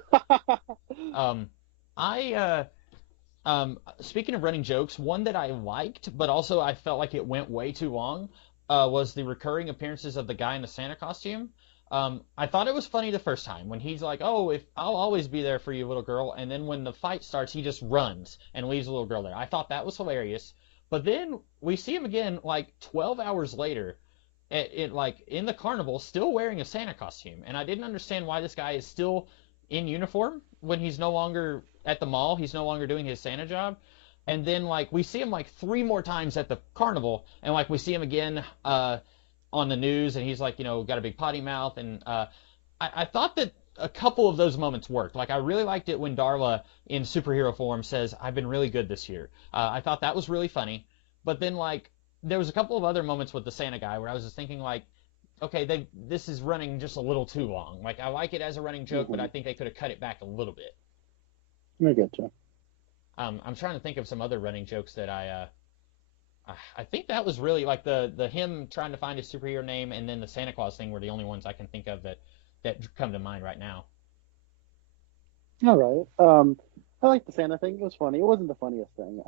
Speaking of running jokes, one that I liked, but also I felt like it went way too long, was the recurring appearances of the guy in the Santa costume. I thought it was funny the first time when he's like, "Oh, if I'll always be there for you, little girl," and then when the fight starts, he just runs and leaves the little girl there. I thought that was hilarious. But then we see him again like 12 hours later, like in the carnival, still wearing a Santa costume, and I didn't understand why this guy is still in uniform when he's no longer at the mall. He's no longer doing his Santa job. And then like we see him like 3 more times at the carnival, and like we see him again on the news, and he's like got a big potty mouth, and I thought that a couple of those moments worked. Like I really liked it when Darla in superhero form says, "I've been really good this year." I thought that was really funny. But then like there was a couple of other moments with the Santa guy where I was just thinking like, okay, this is running just a little too long. Like I like it as a running joke, but I think they could have cut it back a little bit. I get you. I'm trying to think of some other running jokes that I think that was really like the him trying to find his superhero name and then the Santa Claus thing were the only ones I can think of that come to mind right now. All right. I like the Santa thing. It was funny. It wasn't the funniest thing.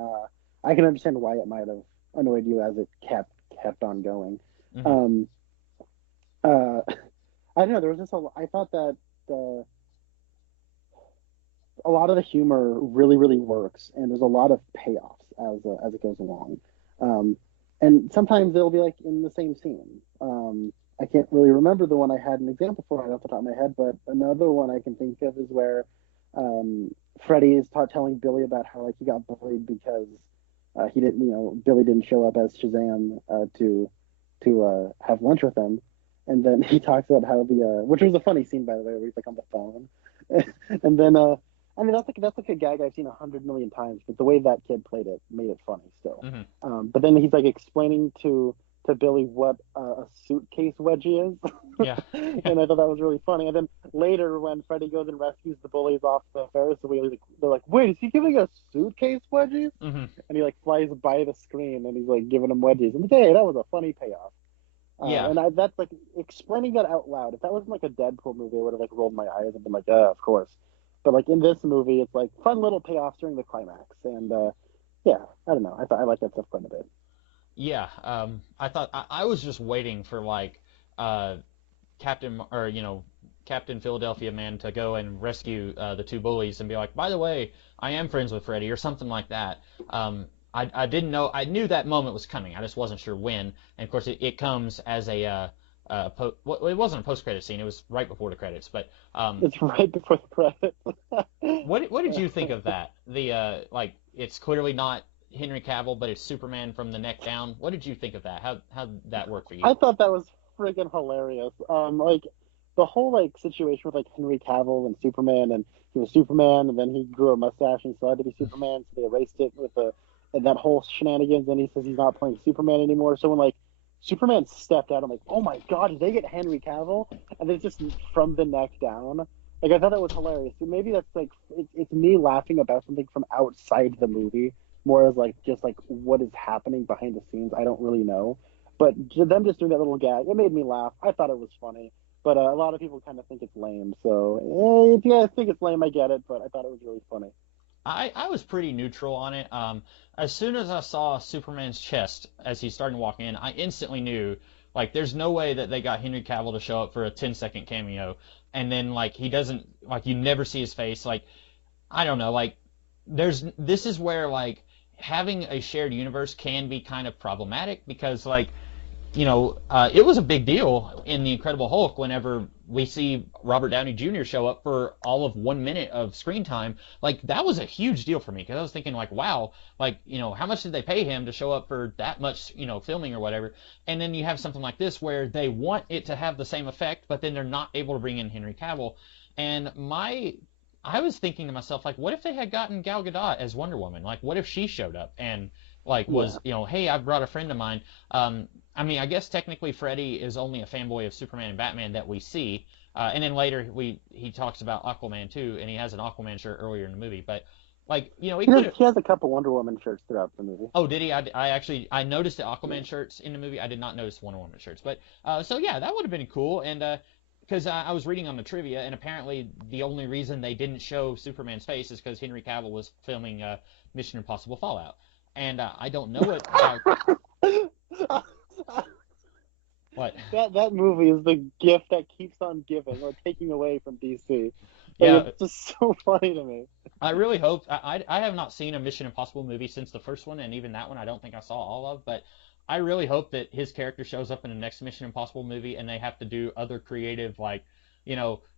I can understand why it might have annoyed you as it kept on going. Mm-hmm. I don't know. There was just I thought that a lot of the humor really, really works, and there's a lot of payoffs as it goes along. And sometimes they'll be like in the same scene. I can't really remember the one I had an example for right off the top of my head, but another one I can think of is where Freddy is telling Billy about how like he got bullied because he didn't, Billy didn't show up as Shazam to have lunch with him, and then he talks about how which was a funny scene by the way, where he's like on the phone, and then I mean that's like a gag I've seen 100 million times, but the way that kid played it made it funny still. Mm-hmm. But then he's like explaining to Billy what a suitcase wedgie is. Yeah. And I thought that was really funny. And then later when Freddy goes and rescues the bullies off the Ferris wheel, they're like, wait, is he giving us suitcase wedgies? Mm-hmm. And he like flies by the screen and he's like giving them wedgies. And hey, that was a funny payoff. Yeah. And that's like explaining that out loud. If that wasn't like a Deadpool movie, I would have like rolled my eyes and been like, of course. But like in this movie, it's like fun little payoffs during the climax. And yeah, I don't know. I like that stuff quite a bit. Yeah, I thought I was just waiting for like Captain Philadelphia Man to go and rescue the 2 bullies and be like, by the way, I am friends with Freddy or something like that. I didn't know. I knew that moment was coming. I just wasn't sure when. And of course, it comes as it wasn't a post-credit scene. It was right before the credits. But it's right before the credits. What did you think of that? The like it's clearly not Henry Cavill, but it's Superman from the neck down. What did you think of that? How that work for you? I thought that was freaking hilarious. Like the whole like situation with like Henry Cavill and Superman, and he was Superman, and then he grew a mustache and still had to be Superman, so they erased it with the and that whole shenanigans. And he says he's not playing Superman anymore. So when like Superman stepped out, I'm like, oh my god, did they get Henry Cavill? And it's just from the neck down. Like I thought that was hilarious. So maybe that's like it's me laughing about something from outside the movie, more as like just like what is happening behind the scenes. I don't really know, but them just doing that little gag, it made me laugh. I thought it was funny, but a lot of people kind of think it's lame. So if you guys think it's lame, I get it, but I thought it was really funny. I was pretty neutral on it. As soon as I saw Superman's chest as he's starting to walk in, I instantly knew, like, there's no way that they got Henry Cavill to show up for a 10-second cameo, and then, like, he doesn't, like, you never see his face. Like, I don't know, like, this is where, like, having a shared universe can be kind of problematic because, like, it was a big deal in The Incredible Hulk whenever we see Robert Downey Jr. show up for all of 1 minute of screen time. Like, that was a huge deal for me because I was thinking, like, wow, like, how much did they pay him to show up for that much, filming or whatever? And then you have something like this where they want it to have the same effect, but then they're not able to bring in Henry Cavill. And I was thinking to myself, like, what if they had gotten Gal Gadot as Wonder Woman? Like, what if she showed up and, like, was, hey, I've brought a friend of mine. I mean, I guess technically Freddy is only a fanboy of Superman and Batman that we see, and then later he talks about Aquaman too, and he has an Aquaman shirt earlier in the movie. But like, he he has a couple Wonder Woman shirts throughout the movie. Oh, did he? I noticed the Aquaman shirts in the movie. I did not notice Wonder Woman shirts. But so yeah, that would have been cool. And because I was reading on the trivia, and apparently the only reason they didn't show Superman's face is because Henry Cavill was filming Mission Impossible Fallout, and I don't know what. What? That movie is the gift that keeps on giving or taking away from DC. Like, Yeah, it's just so funny to me. I really hope. I have not seen a Mission Impossible movie since the first one, and even that one I don't think I saw all of. But I really hope that his character shows up in the next Mission Impossible movie, and they have to do other creative, like,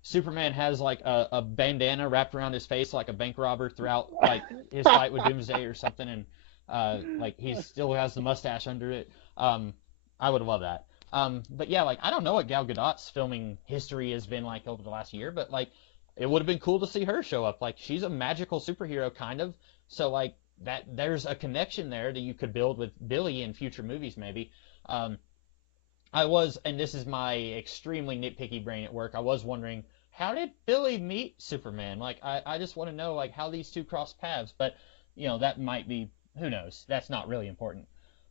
Superman has like a bandana wrapped around his face like a bank robber throughout like his fight with Doomsday or something, and like he still has the mustache under it. I would love that. But yeah, like I don't know what Gal Gadot's filming history has been like over the last year, but like it would have been cool to see her show up. Like she's a magical superhero kind of, so like that there's a connection there that you could build with Billy in future movies maybe. And this is my extremely nitpicky brain at work. I was wondering how did Billy meet Superman? Like I just want to know like how these two crossed paths, but that might be who knows. That's not really important.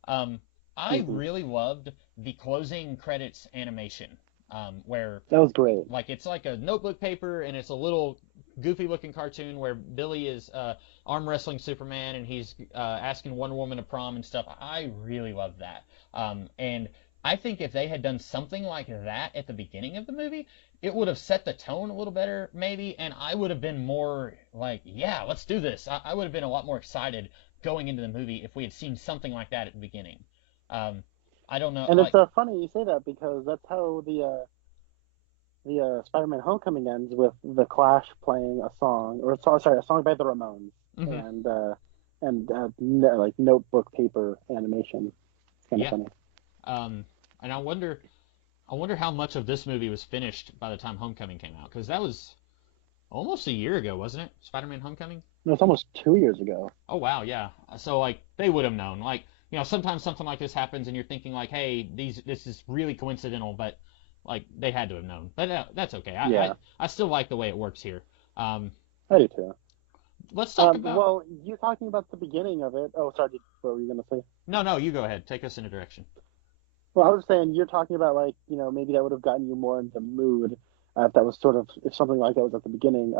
I really loved the closing credits animation, where that was great. like it's like a notebook paper and it's a little goofy looking cartoon where Billy is arm wrestling Superman and he's asking Wonder Woman to prom and stuff. I really loved that. And I think if they had done something like that at the beginning of the movie, it would have set the tone a little better, maybe, and I would have been more like, yeah, let's do this. I would have been a lot more excited going into the movie if we had seen something like that at the beginning. I don't know. And like, it's funny you say that because that's how the Spider-Man Homecoming ends with the Clash playing a song, or sorry, a song by the Ramones, like notebook paper animation. It's kind of funny. And I wonder how much of this movie was finished by the time Homecoming came out, because that was almost a year ago, wasn't it? Spider-Man Homecoming? No, it's almost 2 years ago. Oh wow, yeah. So like they would have known. Like sometimes something like this happens, and you're thinking like, hey, this is really coincidental, but like they had to have known. But that's okay. I still like the way it works here. I do too. Let's talk about. Well, you're talking about the beginning of it. Oh, sorry. What were you gonna say? No, you go ahead. Take us in a direction. Well, I was saying you're talking about like maybe that would have gotten you more in the mood if that was if something like that was at the beginning.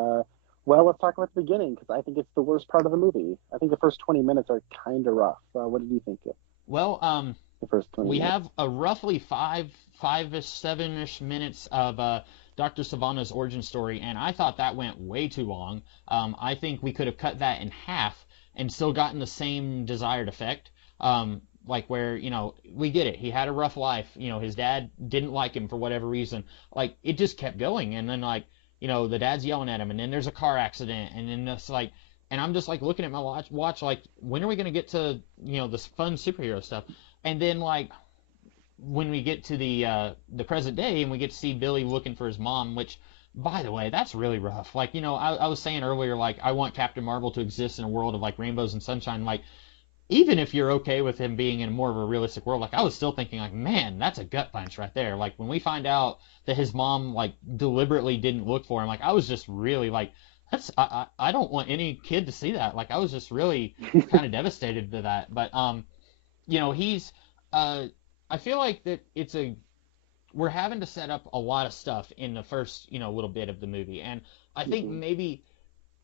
Well, let's talk about the beginning because I think it's the worst part of the movie. I think the first 20 minutes are kind of rough. What did you think? Well, the first 20 we minutes. have a roughly five-ish, seven-ish minutes of Dr. Savannah's origin story, and I thought that went way too long. I think we could have cut that in half and still gotten the same desired effect. Like where, we get it. He had a rough life. His dad didn't like him for whatever reason. Like, it just kept going. And then, like, the dad's yelling at him, and then there's a car accident, and then it's like, and I'm just, like, looking at my watch like, when are we going to get to, this fun superhero stuff? And then, like, when we get to the present day and we get to see Billy looking for his mom, which, by the way, that's really rough. Like, I was saying earlier, like, I want Captain Marvel to exist in a world of like rainbows and sunshine. Like, even if you're okay with him being in more of a realistic world, like, I was still thinking, like, man, that's a gut punch right there. Like, when we find out that his mom like deliberately didn't look for him, like, I was just really like, I don't want any kid to see that. Like, I was just really kind of devastated to that. But he's I feel like that we're having to set up a lot of stuff in the first, little bit of the movie. And I think Mhm. maybe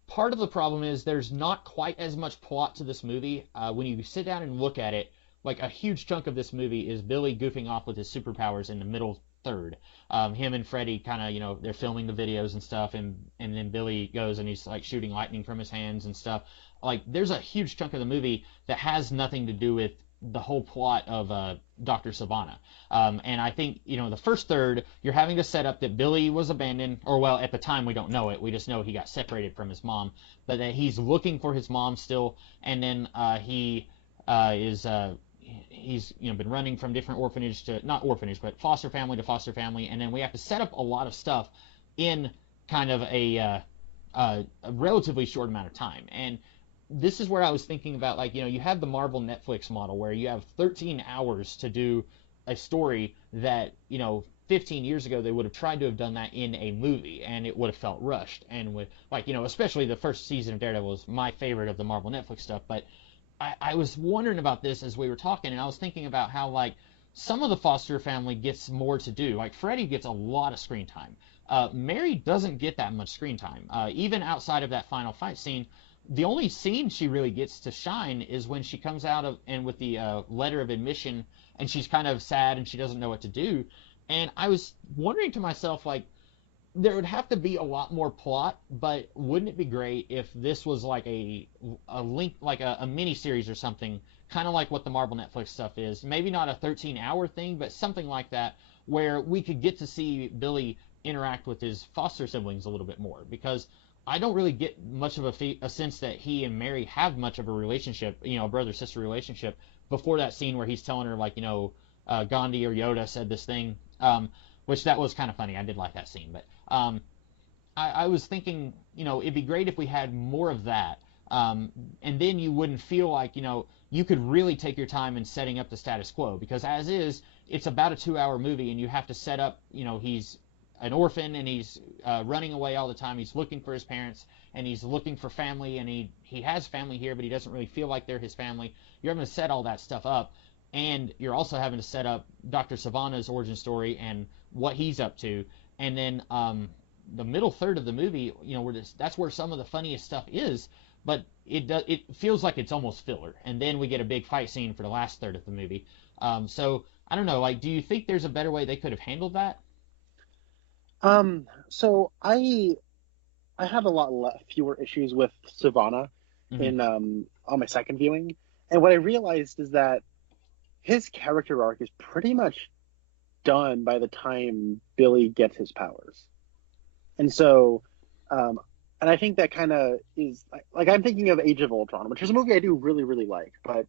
part of the problem is there's not quite as much plot to this movie. When you sit down and look at it, like a huge chunk of this movie is Billy goofing off with his superpowers in the middle third. Him and Freddy kind of, they're filming the videos and stuff, and then Billy goes and he's like shooting lightning from his hands and stuff. Like, there's a huge chunk of the movie that has nothing to do with the whole plot of Dr. Savannah. And I think, the first third, you're having to set up that Billy was abandoned, or well, at the time we don't know it. We just know he got separated from his mom, but that he's looking for his mom still. And then he's been running from different orphanage to, not orphanage, but foster family to foster family. And then we have to set up a lot of stuff in kind of a relatively short amount of time. And this is where I was thinking about, like, you have the Marvel Netflix model where you have 13 hours to do a story that, 15 years ago they would have tried to have done that in a movie and it would have felt rushed. And with, like, especially the first season of Daredevil was my favorite of the Marvel Netflix stuff. But I was wondering about this as we were talking, and I was thinking about how, like, some of the Foster family gets more to do. Like, Freddy gets a lot of screen time. Mary doesn't get that much screen time. Even outside of that final fight scene, the only scene she really gets to shine is when she comes out of and with the letter of admission, and she's kind of sad and she doesn't know what to do. And I was wondering to myself, like, there would have to be a lot more plot, but wouldn't it be great if this was like a link, like a mini series or something, kind of like what the Marvel Netflix stuff is? Maybe not a 13-hour thing, but something like that, where we could get to see Billy interact with his foster siblings a little bit more, because I don't really get much of a sense that he and Mary have much of a relationship, a brother-sister relationship, before that scene where he's telling her, like, Gandhi or Yoda said this thing, which that was kind of funny. I did like that scene. But I was thinking, it'd be great if we had more of that. And then you wouldn't feel like, you could really take your time in setting up the status quo. Because as is, it's about a 2-hour movie, and you have to set up, he's an orphan, and he's running away all the time. He's looking for his parents, and he's looking for family, and he has family here, but he doesn't really feel like they're his family. You're having to set all that stuff up, and you're also having to set up Dr. Savannah's origin story and what he's up to. And then the middle third of the movie, that's where some of the funniest stuff is, but it feels like it's almost filler. And then we get a big fight scene for the last third of the movie. So I don't know, like, do you think there's a better way they could have handled that? So I have a lot fewer issues with Savannah Hmm. in on my second viewing, and what I realized is that his character arc is pretty much done by the time Billy gets his powers. And so, um, and I think that kind of is like I'm thinking of Age of Ultron, which is a movie I do really, really like, but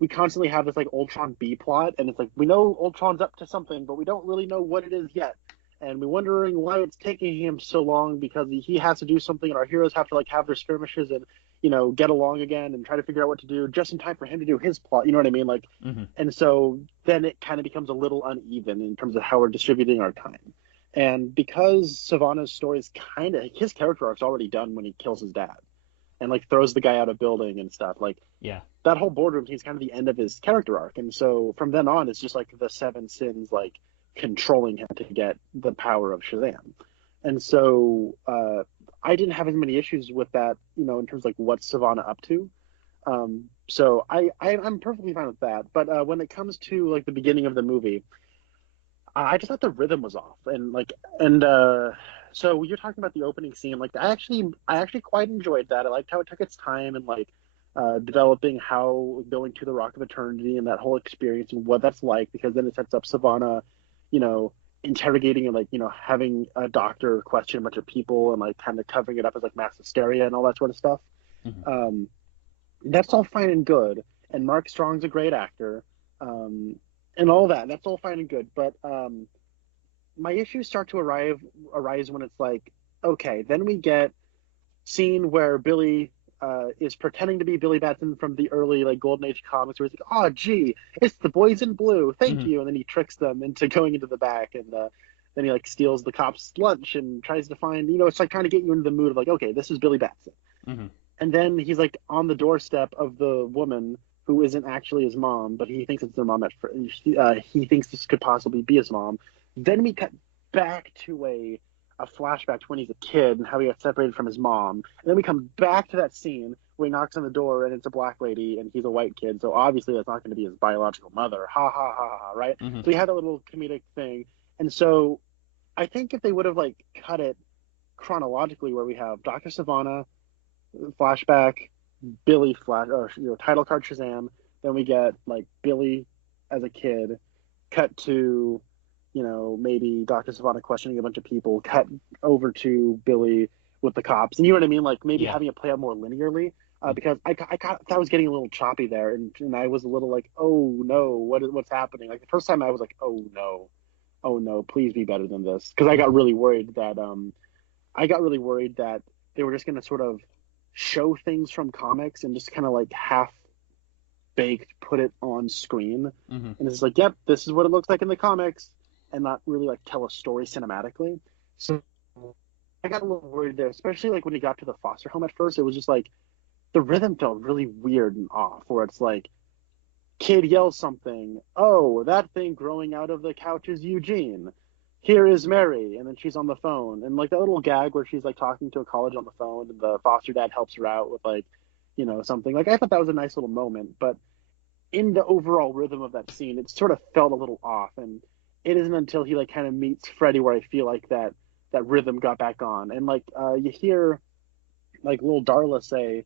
we constantly have this like Ultron B plot, and it's like we know Ultron's up to something, but we don't really know what it is yet. And we're wondering why it's taking him so long because he has to do something, and our heroes have to like have their skirmishes and get along again and try to figure out what to do just in time for him to do his plot. You know what I mean? Like, Hmm. and so then it kind of becomes a little uneven in terms of how we're distributing our time. And because Savannah's story is kind of his character arc's already done when he kills his dad and like throws the guy out of building and stuff. Like Yeah. that whole boardroom scene is kind of the end of his character arc. And so from then on, it's just like the seven sins, like controlling him to get the power of Shazam. And so I didn't have as many issues with that, in terms of like what's Savannah up to. So I'm perfectly fine with that. But when it comes to like the beginning of the movie, I just thought the rhythm was off, and so you're talking about the opening scene. Like I actually quite enjoyed that. I liked how it took its time and like developing how going to the Rock of Eternity and that whole experience and what that's like, because then it sets up Savannah, you know, interrogating and like having a doctor question a bunch of people and like kind of covering it up as like mass hysteria and all that sort of stuff. Hmm. Um, that's all fine and good. And Mark Strong's a great actor. Um, and all that. That's all fine and good, but my issues start to arise when it's like, okay, then we get scene where Billy is pretending to be Billy Batson from the early like Golden Age comics, where he's like, "Oh, gee, it's the boys in blue, thank Mm-hmm. you," and then he tricks them into going into the back, and then he like steals the cops' lunch and tries to find, it's like trying to get you into the mood of like, okay, this is Billy Batson, Mm-hmm. and then he's like on the doorstep of the woman who isn't actually his mom, but he thinks it's their mom at first. He thinks this could possibly be his mom. Then we cut back to a flashback to when he's a kid and how he got separated from his mom. And then we come back to that scene where he knocks on the door and it's a black lady and he's a white kid. So obviously that's not going to be his biological mother. Ha ha ha ha, right? Mm-hmm. So he had a little comedic thing. And so I think if they would have like cut it chronologically, where we have Dr. Savannah flashback, Billy or title card Shazam, then we get like Billy as a kid, cut to maybe Dr. Savannah questioning a bunch of people, cut over to Billy with the cops. And you know what I mean? Like maybe Yeah. having it play out more linearly, because I thought I was getting a little choppy there. And I was a little like, oh no, what's happening? Like the first time I was like, oh no, please be better than this. Because I got really worried that, they were just going to sort of show things from comics and just kind of like half baked put it on screen. Mm-hmm. And it's like, yep, this is what it looks like in the comics, and not really like tell a story cinematically. So I got a little worried there, especially like when he got to the foster home at first. It was just like the rhythm felt really weird and off, where it's like kid yells something, oh, that thing growing out of the couch is Eugene, here is Mary, and then she's on the phone, and like that little gag where she's like talking to a college on the phone and the foster dad helps her out with like something. Like I thought that was a nice little moment, but in the overall rhythm of that scene, it sort of felt a little off. And it isn't until he like kind of meets Freddy where I feel like that rhythm got back on. And like you hear like little Darla say,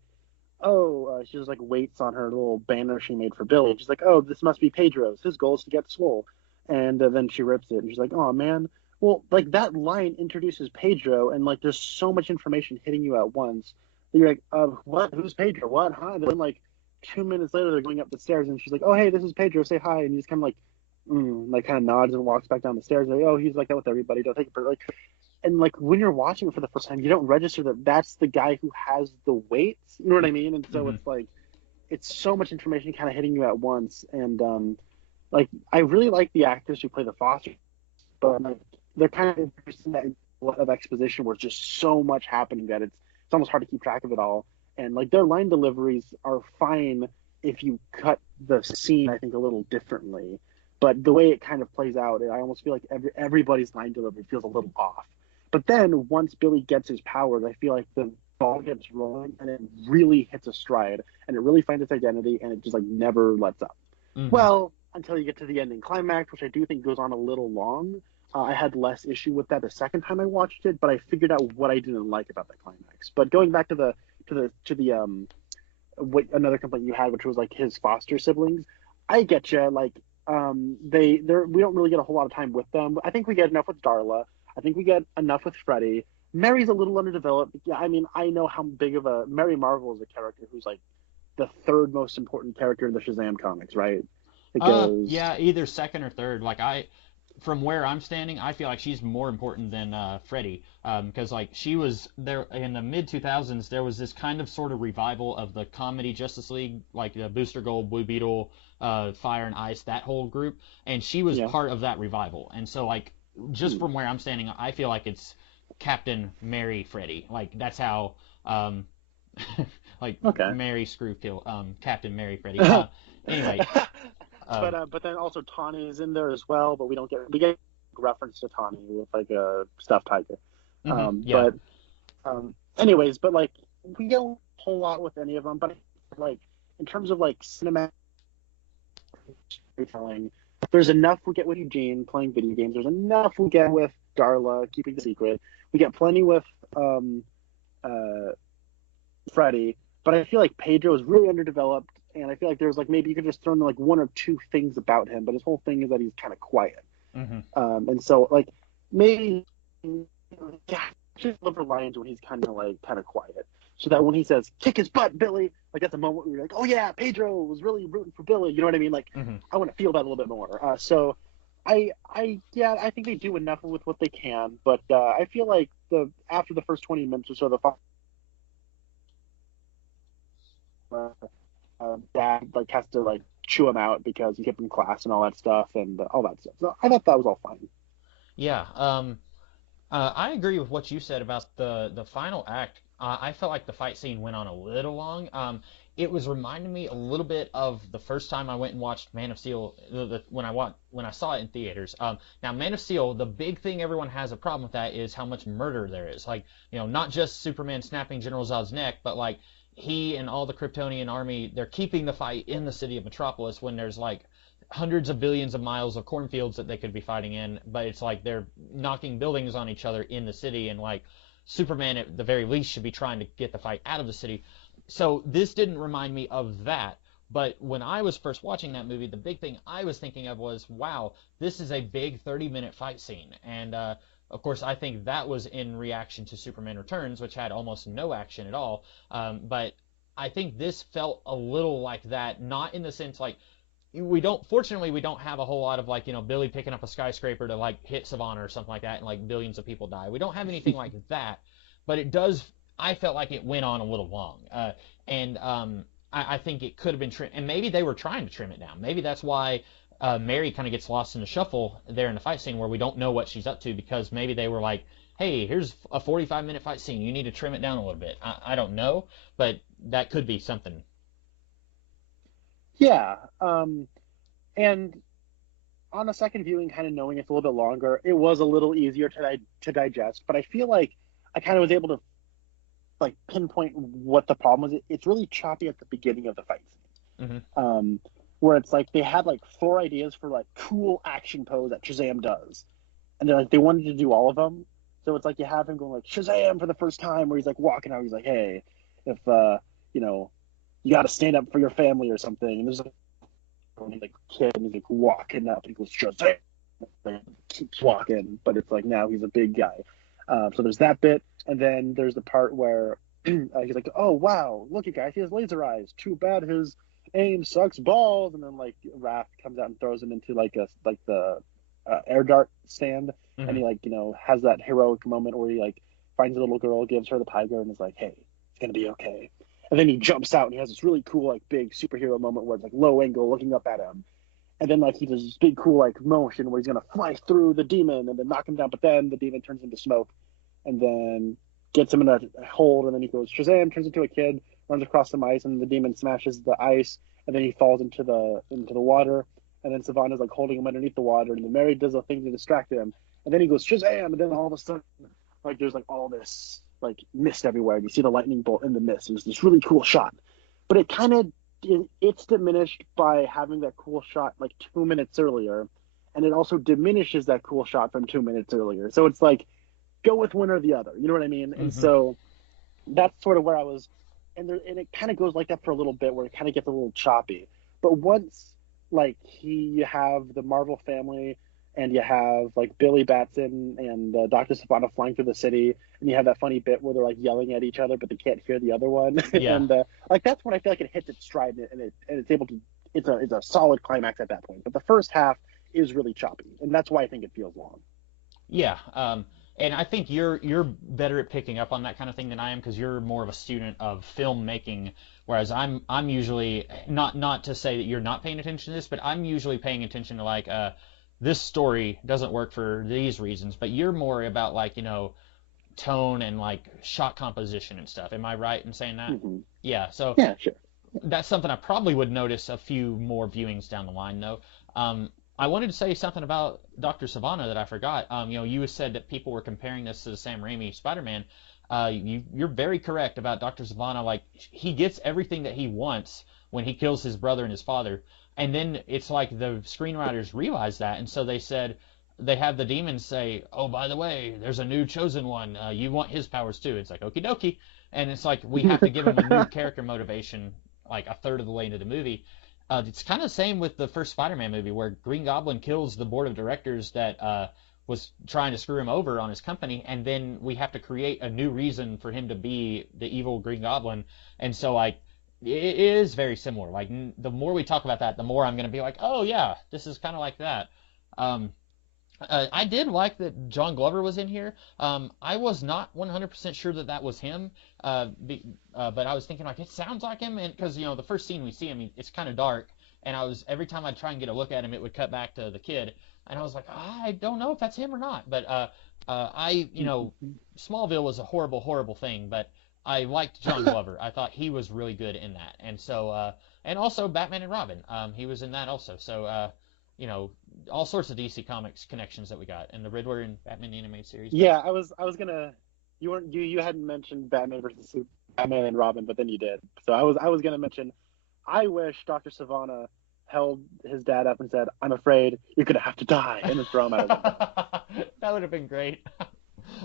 "Oh," she just like waits on her little banner she made for Billy. She's like, "Oh, this must be Pedro's. His goal is to get swole." And then she rips it, and she's like, "Oh man." Well, like that line introduces Pedro, and like there's so much information hitting you at once that you're like, "What? Who's Pedro? What? Huh?" And then like 2 minutes later, they're going up the stairs, and she's like, "Oh, hey, this is Pedro. Say hi." And he just kind of like kind of nods and walks back down the stairs. Like, "Oh, he's like that with everybody. Don't take it for like." And like when you're watching it for the first time, you don't register that that's the guy who has the weights. You know what I mean? And so Mm-hmm. it's like it's so much information kind of hitting you at once. And like I really like the actors who play the Foster, but like, they're kind of introducing that of exposition where it's just so much happening that it's almost hard to keep track of it all. And like their line deliveries are fine if you cut the scene, I think, a little differently. But the way it kind of plays out, I almost feel like everybody's line delivery feels a little off. But then once Billy gets his powers, I feel like the ball gets rolling and it really hits a stride and it really finds its identity and it just like never lets up. Mm-hmm. Well, until you get to the ending climax, which I do think goes on a little long. I had less issue with that the second time I watched it, but I figured out what I didn't like about the climax. But going back to the another complaint you had, which was like his foster siblings, I get you. Like we don't really get a whole lot of time with them. I think we get enough with Darla. I think we get enough with Freddy. Mary's a little underdeveloped. Yeah, I mean, I know how big of a Mary Marvel is a character who's like the third most important character in the Shazam comics, right? It goes. Yeah, either second or third. From where I'm standing, I feel like she's more important than Freddy, because like she was there in the mid 2000s. There was this kind of sort of revival of the comedy Justice League, like Booster Gold, Blue Beetle, Fire and Ice, that whole group, and she was part of that revival. And so like just from where I'm standing, I feel like it's Captain Mary Freddy. Like that's how like Mary Screwkill, Captain Mary Freddy. Anyway. But then also Tawny is in there as well, but we get reference to Tawny with like a stuffed tiger. Yeah. But anyways, but like we get a whole lot with any of them, but like in terms of like cinematic storytelling, there's enough we get with Eugene playing video games. There's enough we get with Darla keeping the secret. We get plenty with Freddy, but I feel like Pedro is really underdeveloped. And I feel like there's like maybe you could just throw in like one or two things about him, but his whole thing is that he's kind of quiet. Mm-hmm. And so like maybe just deliver lines when he's kind of quiet. so that when he says "kick his butt, Billy," like that's a moment where you're like, "Oh yeah, Pedro was really rooting for Billy." You know what I mean? Like Hmm. I want to feel that a little bit more. So yeah, I think they do enough with what they can, but I feel like the after the first 20 minutes or so, the dad like has to like chew him out because he kept in class and all that stuff and all that stuff. So I thought that was all fine. Yeah. I agree with what you said about the final act. I felt like the fight scene went on a little long. It was reminding me a little bit of the first time I went and watched Man of Steel when I saw it in theaters. Now Man of Steel, the big thing everyone has a problem with that is how much murder there is. Like, not just Superman snapping General Zod's neck, but like he and all the Kryptonian army, they're keeping the fight in the city of Metropolis when there's like hundreds of billions of miles of cornfields that they could be fighting in, but it's like they're knocking buildings on each other in the city, and like Superman at the very least should be trying to get the fight out of the city. So this didn't remind me of that. But when I was first watching that movie, the big thing I was thinking of was, wow, this is a big 30-minute fight scene. And of course, I think that was in reaction to Superman Returns, which had almost no action at all. But I think this felt a little like that, not in the sense like fortunately we don't have a whole lot of like Billy picking up a skyscraper to like hit Savannah or something like that and like billions of people die. We don't have anything like that, but it does. I felt like it went on a little long, and I think it could have been trimmed, and maybe they were trying to trim it down. Maybe that's why Mary kind of gets lost in the shuffle there in the fight scene where we don't know what she's up to, because maybe they were like, hey, here's a 45-minute fight scene, you need to trim it down a little bit. I don't know, but that could be something. Yeah, and on a second viewing, kind of knowing it's a little bit longer, it was a little easier to digest. But I feel like I kind of was able to like pinpoint what the problem was. It's really choppy at the beginning of the fight scene, Hmm. where it's like they had like four ideas for like cool action pose that Shazam does, and they're like they wanted to do all of them. So it's like you have him going like Shazam for the first time, where he's like walking out. He's like, hey, if you know, you got to stand up for your family or something. And there's like kid and he's like walking up and he goes Shazam, and keeps walking, but it's like now he's a big guy. So there's that bit, and then there's the part where he's like, oh wow, look at guys, he has laser eyes. Too bad his aim sucks balls. And then like Wrath comes out and throws him into like the air dart stand, and Hmm. he like has that heroic moment where he like finds a little girl, gives her the tiger, and is like, hey, it's gonna be okay. And then he jumps out and he has this really cool like big superhero moment where it's like low angle looking up at him, and then like he does this big cool like motion where he's gonna fly through the demon and then knock him down, but then the demon turns into smoke, and then gets him in a hold, and then he goes Shazam, turns into a kid, runs across some ice, and the demon smashes the ice, and then he falls into the water, and then Savannah's like holding him underneath the water, and then Mary does a thing to distract him, and then he goes Shazam, and then all of a sudden like there's like all this like mist everywhere, and you see the lightning bolt in the mist. There's this really cool shot, but it kind of it's diminished by having that cool shot like 2 minutes earlier, and it also diminishes that cool shot from 2 minutes earlier. So it's like go with one or the other. You know what I mean? And Hmm. so that's sort of where I was, and it kind of goes like that for a little bit, where it kind of gets a little choppy. But once like you have the Marvel family, and you have like Billy Batson and Dr. Savannah flying through the city, and you have that funny bit where they're like yelling at each other, but they can't hear the other one, Yeah. and like that's when I feel like it hits its stride, and it's able to it's a solid climax at that point. But the first half is really choppy, and that's why I think it feels long. Yeah, and I think you're better at picking up on that kind of thing than I am, because you're more of a student of filmmaking, whereas I'm usually not to say that you're not paying attention to this, but I'm usually paying attention to like this story doesn't work for these reasons, but you're more about like tone and like shot composition and stuff. Am I right in saying that? Mm-hmm. Yeah, so Yeah, sure. that's something I probably would notice a few more viewings down the line, though. I wanted to say something about Dr. Savannah that I forgot. You said that people were comparing this to the Sam Raimi Spider-Man. You're very correct about Dr. Savannah. Like, he gets everything that he wants when he kills his brother and his father. And then it's like the screenwriters realize that, and so they said, they have the demons say, "Oh, by the way, there's a new chosen one. You want his powers too." It's like, okie dokie. And it's like we have to give him a new character motivation like a third of the way into the movie. It's kind of the same with the first Spider-Man movie, where Green Goblin kills the board of directors that was trying to screw him over on his company, and then we have to create a new reason for him to be the evil Green Goblin. And so like it is very similar. Like the more we talk about that, the more I'm going to be like, oh yeah, this is kind of like that. Um, I did like that John Glover was in here. I was not 100% sure that that was him, but I was thinking like it sounds like him, and because the first scene we see him, it's kind of dark, and every time I'd try and get a look at him, it would cut back to the kid, and I was like, I don't know if that's him or not. But Smallville was a horrible, horrible thing, but I liked John Glover. I thought he was really good in that, and so and also Batman and Robin, he was in that also. So all sorts of DC Comics connections that we got, and the Riddler and Batman the Animated Series. Yeah, I was gonna. You hadn't mentioned Batman and Robin, but then you did. So I was gonna mention. I wish Dr. Savannah held his dad up and said, "I'm afraid you're gonna have to die," and then throw him out of the That would have been great.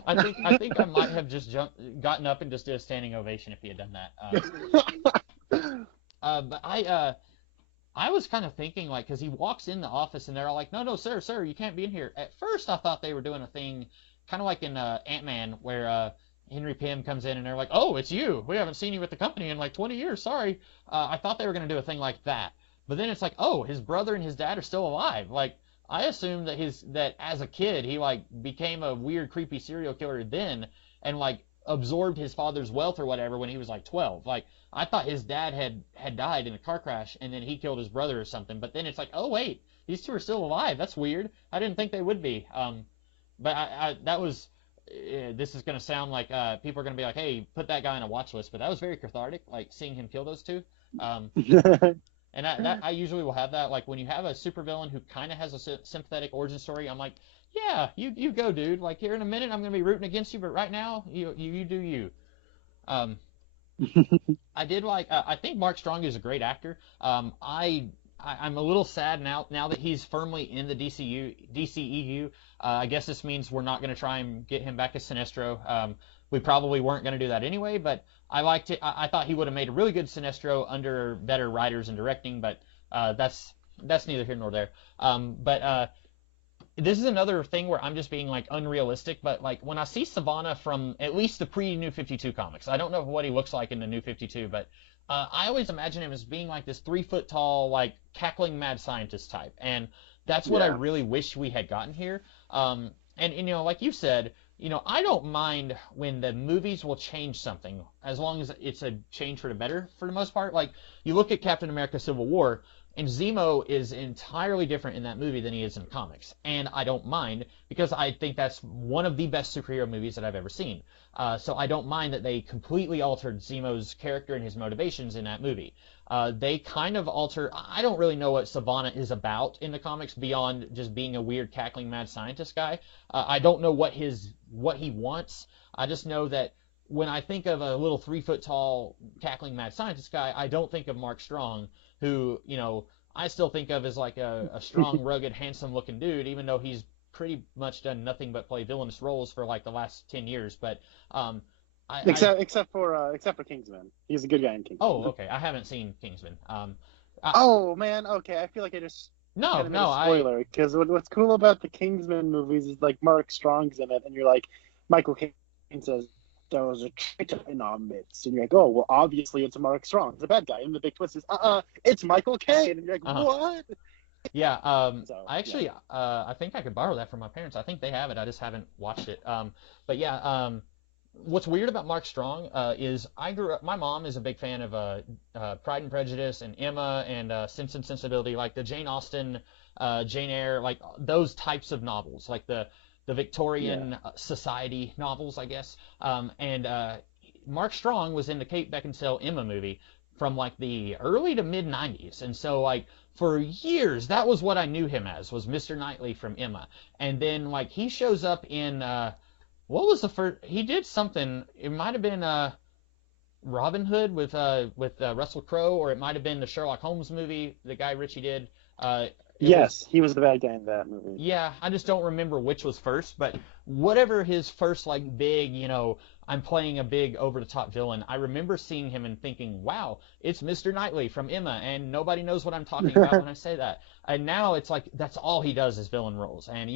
I think I might have just gotten up and just did a standing ovation if he had done that. But I was kind of thinking, like, because he walks in the office and they're all like, no, sir, you can't be in here. At first, I thought they were doing a thing kind of like in Ant-Man where Henry Pym comes in and they're like, oh, it's you. We haven't seen you with the company in like 20 years. Sorry. I thought they were going to do a thing like that. But then it's like, oh, his brother and his dad are still alive. Like, I assumed that as a kid, he like became a weird, creepy serial killer then and like absorbed his father's wealth or whatever when he was like 12. Like, I thought his dad had died in a car crash and then he killed his brother or something. But then it's like, oh wait, these two are still alive. That's weird. I didn't think they would be. But that was. This is gonna sound like people are gonna be like, hey, put that guy on a watch list. But that was very cathartic, like seeing him kill those two. And I usually will have that. Like when you have a supervillain who kind of has a sympathetic origin story, I'm like, yeah, you go, dude. Like here in a minute, I'm gonna be rooting against you, but right now, you do you. I did like. I think Mark Strong is a great actor. I'm a little sad now that he's firmly in the DCEU. I guess this means we're not going to try and get him back as Sinestro. We probably weren't going to do that anyway, but I liked it. I thought he would have made a really good Sinestro under better writers and directing, but that's neither here nor there. But this is another thing where I'm just being like unrealistic, but like when I see Savannah from at least the pre-New 52 comics, I don't know what he looks like in the New 52, but I always imagine him as being like this 3 foot tall, like cackling mad scientist type, and that's what I really wish we had gotten here. And like you said, I don't mind when the movies will change something as long as it's a change for the better for the most part. Like you look at Captain America: Civil War. And Zemo is entirely different in that movie than he is in the comics. And I don't mind, because I think that's one of the best superhero movies that I've ever seen. So I don't mind that they completely altered Zemo's character and his motivations in that movie. They kind of alter... I don't really know what Savannah is about in the comics beyond just being a weird, cackling, mad scientist guy. I don't know what he wants. I just know that when I think of a little 3-foot-tall, cackling, mad scientist guy, I don't think of Mark Strong, who, I still think of as like a strong, rugged, handsome-looking dude, even though he's pretty much done nothing but play villainous roles for like the last 10 years. But except for Kingsman, he's a good guy in Kingsman. Oh, okay. I haven't seen Kingsman. Oh man, okay. I feel like I just spoiler, because what's cool about the Kingsman movies is like Mark Strong's in it, and you're like, Michael Caine says, there was a traitor in our midst, and you're like, oh, well, obviously it's Mark Strong, it's a bad guy, and the big twist is, it's Michael Caine, and you're like, what? Yeah, I actually, I think I could borrow that from my parents. I think they have it, I just haven't watched it. But yeah, what's weird about Mark Strong is my mom is a big fan of Pride and Prejudice and Emma and Sense and Sensibility, like the Jane Austen, Jane Eyre, like those types of novels, like the Victorian society novels, I guess. And Mark Strong was in the Kate Beckinsale Emma movie from like the early to mid 90s. And so like for years, that was what I knew him as, was Mr. Knightley from Emma. And then like he shows up in, what was the first, he did something, it might have been Robin Hood with Russell Crowe, or it might have been the Sherlock Holmes movie the Guy Ritchie did. It was Yes, he was the bad guy in that movie. Yeah, I just don't remember which was first, but whatever his first like big, I'm playing a big over the top villain. I remember seeing him and thinking, "Wow, it's Mr. Knightley from Emma," and nobody knows what I'm talking about when I say that. And now it's like that's all he does is villain roles, and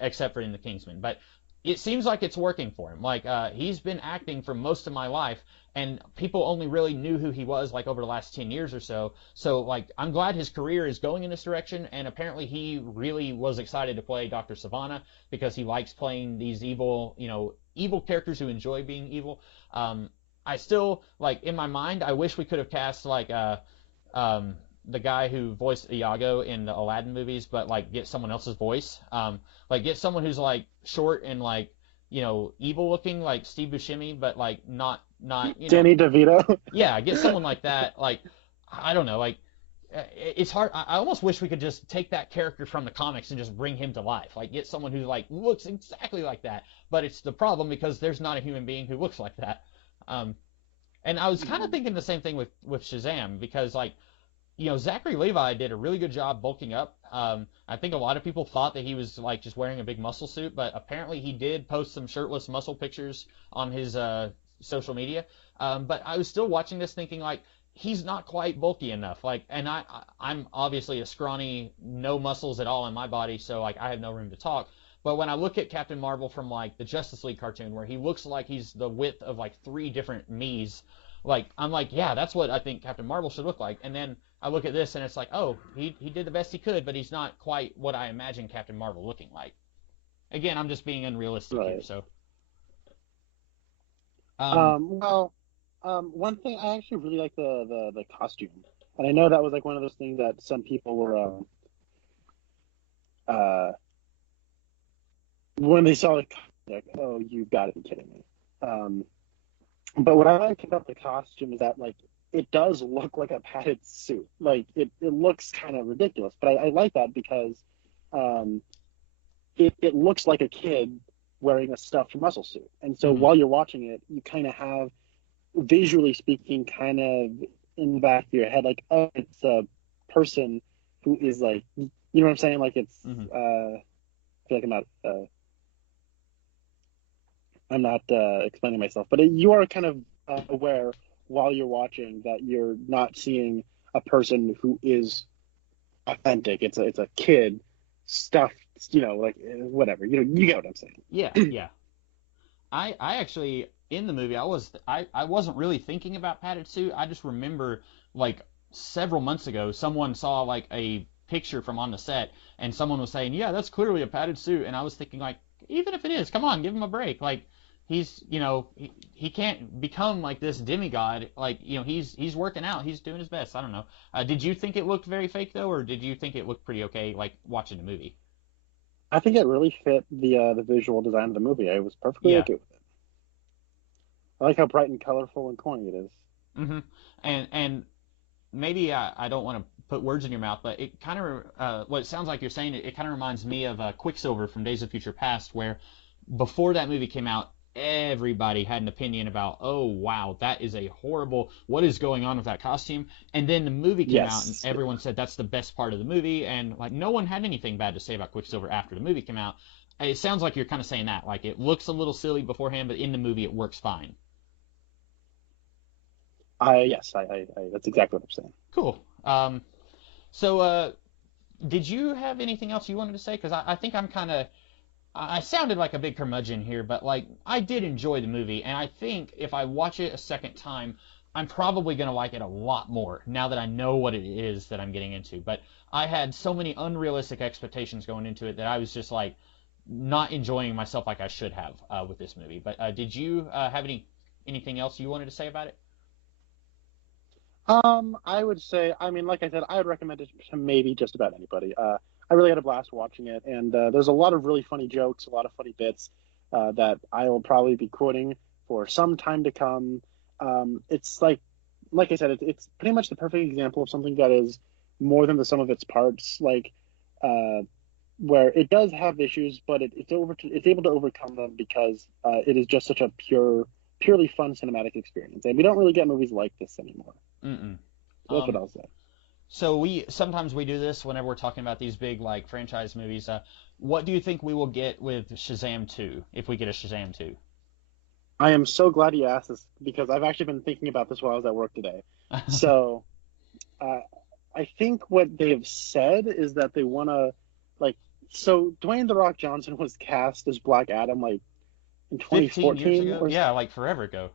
except for in The Kingsman. But it seems like it's working for him. Like he's been acting for most of my life, and people only really knew who he was like over the last 10 years or so. So like I'm glad his career is going in this direction, and apparently he really was excited to play Dr. Savannah because he likes playing these evil, evil characters who enjoy being evil. I still like in my mind I wish we could have cast like the guy who voiced Iago in the Aladdin movies, but like get someone else's voice. Like get someone who's like short and like evil looking like Steve Buscemi, but like not Danny DeVito. yeah, get someone like that. Like I don't know, like it's hard. I almost wish we could just take that character from the comics and just bring him to life. Like get someone who like looks exactly like that. But it's the problem because there's not a human being who looks like that. And I was kind of thinking the same thing with Shazam because like Zachary Levi did a really good job bulking up. I think a lot of people thought that he was like just wearing a big muscle suit, but apparently he did post some shirtless muscle pictures on his social media. But I was still watching this thinking like he's not quite bulky enough. Like, and I'm obviously a scrawny, no muscles at all in my body, so like I have no room to talk. But when I look at Captain Marvel from like the Justice League cartoon, where he looks like he's the width of like 3 different me's, like I'm like, yeah, that's what I think Captain Marvel should look like. And then I look at this and it's like, oh, he did the best he could, but he's not quite what I imagine Captain Marvel looking like. Again, I'm just being unrealistic here. Right. So, Well, one thing I actually really like the costume, and I know that was like one of those things that some people were uh when they saw it, like, oh, you got to be kidding me. But what I like about the costume is that like it does look like a padded suit. Like it looks kind of ridiculous, but I like that because um, it looks like a kid wearing a stuffed muscle suit. And so mhm. while you're watching it, you kind of have, visually speaking, kind of in the back of your head, like, oh, it's a person who is like, you know what I'm saying? Like it's, Mhm. I feel like I'm not explaining myself, but you are kind of aware while you're watching that you're not seeing a person who is authentic. It's a kid stuffed, like whatever. You get what I'm saying. Yeah, yeah. I actually in the movie I wasn't really thinking about padded suit. I just remember like several months ago someone saw like a picture from on the set and someone was saying, "Yeah, that's clearly a padded suit." And I was thinking like, even if it is, come on, give him a break. Like he's, he can't become like this demigod. Like, he's working out. He's doing his best. I don't know. Did you think it looked very fake though, or did you think it looked pretty okay like watching the movie? I think it really fit the visual design of the movie. I was perfectly Yeah. okay with it. I like how bright and colorful and corny it is. Mhm. And maybe I don't want to put words in your mouth, but it kind of what it sounds like you're saying. It kind of reminds me of Quicksilver from Days of Future Past, where before that movie came out, everybody had an opinion about, oh wow, that is a horrible. What is going on with that costume? And then the movie came out, and Yes. everyone said that's the best part of the movie, and like no one had anything bad to say about Quicksilver after the movie came out. It sounds like you're kind of saying that, like it looks a little silly beforehand, but in the movie it works fine. Yes, that's exactly what I'm saying. Cool. So, did you have anything else you wanted to say? Because I think I'm kind of, I sounded like a big curmudgeon here, but like I did enjoy the movie, and I think if I watch it a second time, I'm probably gonna like it a lot more now that I know what it is that I'm getting into. But I had so many unrealistic expectations going into it that I was just like not enjoying myself like I should have with this movie. But did you have anything else you wanted to say about it? I would say, I mean, like I said, I would recommend it to maybe just about anybody. I really had a blast watching it, and there's a lot of really funny jokes, a lot of funny bits that I will probably be quoting for some time to come. It's like I said, it's pretty much the perfect example of something that is more than the sum of its parts. Like, uh, where it does have issues, but it's able to overcome them because it is just such a purely fun cinematic experience, and we don't really get movies like this anymore. Mm-mm. So that's what Um, I'll say. So we sometimes we do this whenever we're talking about these big like franchise movies. What do you think we will get with Shazam 2 if we get a Shazam 2? I am so glad you asked this because I've actually been thinking about this while I was at work today. So uh, I think what they've said is that they want to like. So Dwayne the Rock Johnson was cast as Black Adam like in 15 years 2014 ago? or Yeah, like forever ago.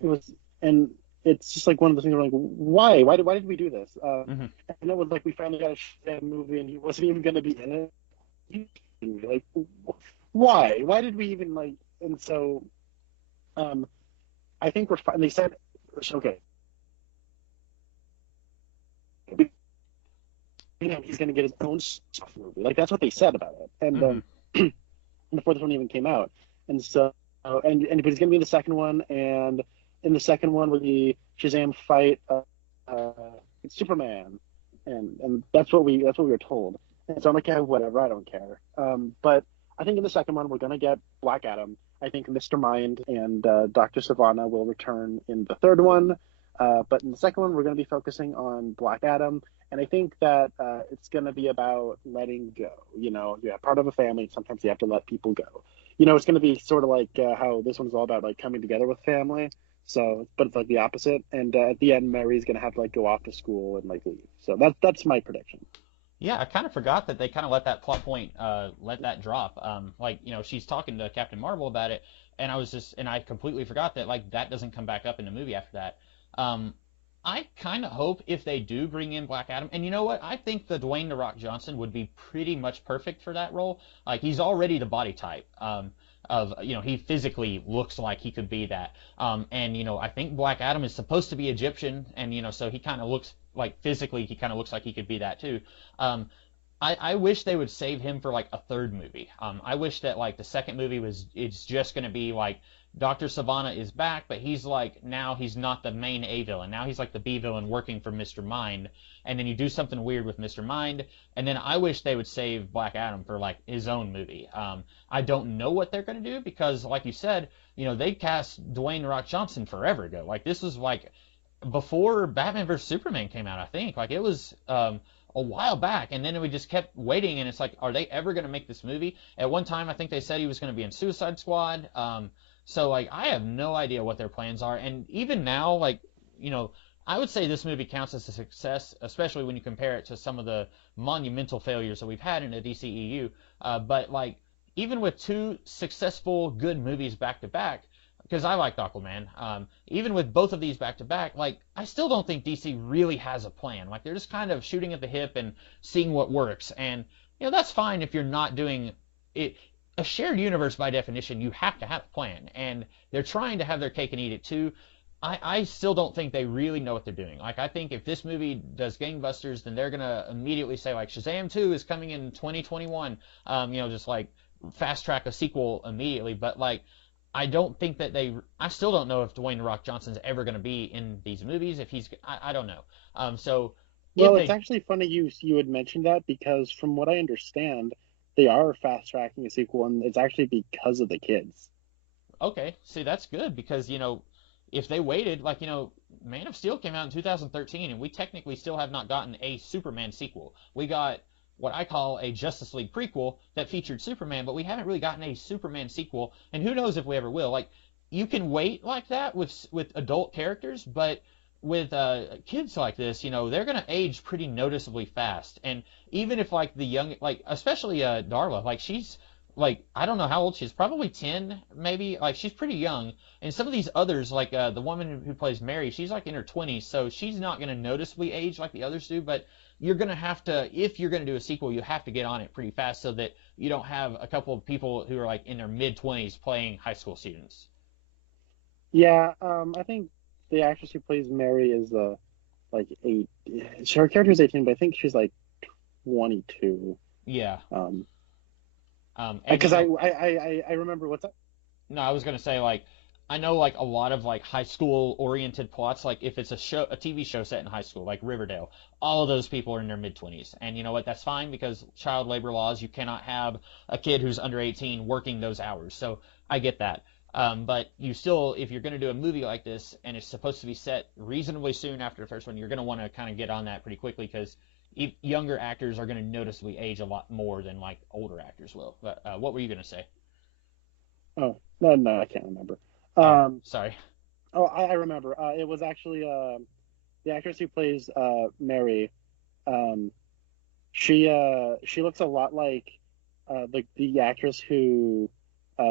it was, and it's just like one of those things where like, why did we do this? Hmm. And it was like we finally got a Shazam movie, and he wasn't even going to be in it. Like, why did we even like? And so, um, I think we're fine. They said, okay, he's going to get his own stuff movie. Like that's what they said about it, and Hmm. before this one even came out, and so and but he's going to be in the second one, and in the second one with the Shazam fight, uh, Superman, and that's what we were told. And so I'm like, yeah, whatever, I don't care. But I think in the second one we're going to get Black Adam. I think Mr. Mind and Dr. Savannah will return in the third one. But in the second one, we're going to be focusing on Black Adam. And I think that it's going to be about letting go. You know, you're part of a family. Sometimes you have to let people go. You know, it's going to be sort of like how this one's all about, like coming together with family. So, but it's like the opposite. And at the end, Mary's going to have to like go off to school and like leave. So that's my prediction. Yeah, I kind of forgot that they kind of let that plot point, let that drop. Like, she's talking to Captain Marvel about it, and I completely forgot that, like, that doesn't come back up in the movie after that. Um, I kind of hope if they do bring in Black Adam, and you know what? I think the Dwayne The Rock Johnson would be pretty much perfect for that role. Like, he's already the body type. He physically looks like he could be that. And I think Black Adam is supposed to be Egyptian, and so he kind of looks like physically he kind of looks like he could be that too. Um, I wish they would save him for like a third movie. I wish that like the second movie it's just gonna be like Dr. Savannah is back, but he's like now he's not the main A villain. Now he's like the B villain working for Mr. Mind, and then you do something weird with Mr. Mind, and then I wish they would save Black Adam for like his own movie. I don't know what they're gonna do because, like you said, they cast Dwayne The Rock Johnson forever ago. Like this was like before Batman vs Superman came out, I think. Like it was a while back, and then we just kept waiting, and it's like, are they ever going to make this movie? At one time, I think they said he was going to be in Suicide Squad. So like, I have no idea what their plans are, and even now, like, I would say this movie counts as a success, especially when you compare it to some of the monumental failures that we've had in the DCEU. But like, even with two successful, good movies back to back, because I liked Aquaman. Even with both of these back to back, like I still don't think DC really has a plan. Like they're just kind of shooting at the hip and seeing what works. And that's fine if you're not doing it. A shared universe, by definition, you have to have a plan, and they're trying to have their cake and eat it too. I still don't think they really know what they're doing. Like I think if this movie does gangbusters, then they're gonna immediately say like Shazam 2 is coming in 2021. Just like fast track a sequel immediately. But like I don't think that I still don't know if Dwayne The Rock Johnson's ever going to be in these movies. If he's, I don't know. So if Well, it's they, actually funny you had mentioned that because from what I understand, they are fast tracking a sequel, and it's actually because of the kids. okay, see that's good because if they waited, like Man of Steel came out in 2013, and we technically still have not gotten a Superman sequel. We got what I call a Justice League prequel that featured Superman, but we haven't really gotten a Superman sequel, and who knows if we ever will. Like you can wait like that with adult characters, but with kids like this, they're gonna age pretty noticeably fast. And even if like the young, like especially Darla, like she's like I don't know how old she is, probably 10 maybe. Like she's pretty young. And some of these others, like the woman who plays Mary, she's like in her 20s, so she's not gonna noticeably age like the others do, but you're going to have to, if you're going to do a sequel, you have to get on it pretty fast so that you don't have a couple of people who are like in their mid 20s playing high school students. Yeah, I think the actress who plays Mary is like eight. Her character is 18, but I think she's like 22. Yeah. Um, And because I remember what's that? no, I was going to say like, I know like a lot of like high school oriented plots, like if it's a TV show set in high school, like Riverdale, all of those people are in their mid 20s. And you know what? That's fine because child labor laws, you cannot have a kid who's under 18 working those hours. So I get that. But you still, if you're going to do a movie like this and it's supposed to be set reasonably soon after the first one, you're going to want to kind of get on that pretty quickly because younger actors are going to noticeably age a lot more than like older actors will. But what were you going to say? Oh, no, I can't remember. Oh, Um, sorry. oh, I remember. It was actually the actress who plays Mary. Um, she looks a lot like the actress who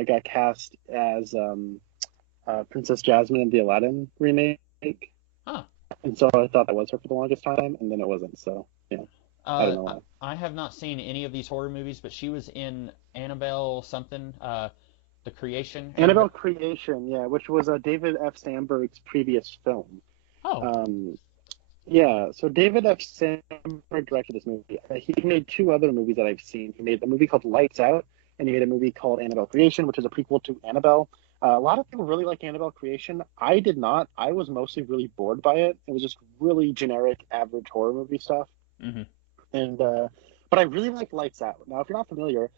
got cast as Princess Jasmine in the Aladdin remake, Huh. and so I thought that was her for the longest time, and then it wasn't. So yeah, I don't Uh, know I why. I have not seen any of these horror movies, but she was in Annabelle something, The Creation. Annabelle Creation, yeah, which was David F. Sandberg's previous film. Oh, Um, yeah, so David F. Sandberg directed this movie. He made two other movies that I've seen. He made a movie called Lights Out, and he made a movie called Annabelle Creation, which is a prequel to Annabelle. A lot of people really like Annabelle Creation. I did not. I was mostly really bored by it. It was just really generic, average horror movie stuff. mm-hmm. And but I really like Lights Out. Now, if you're not familiar,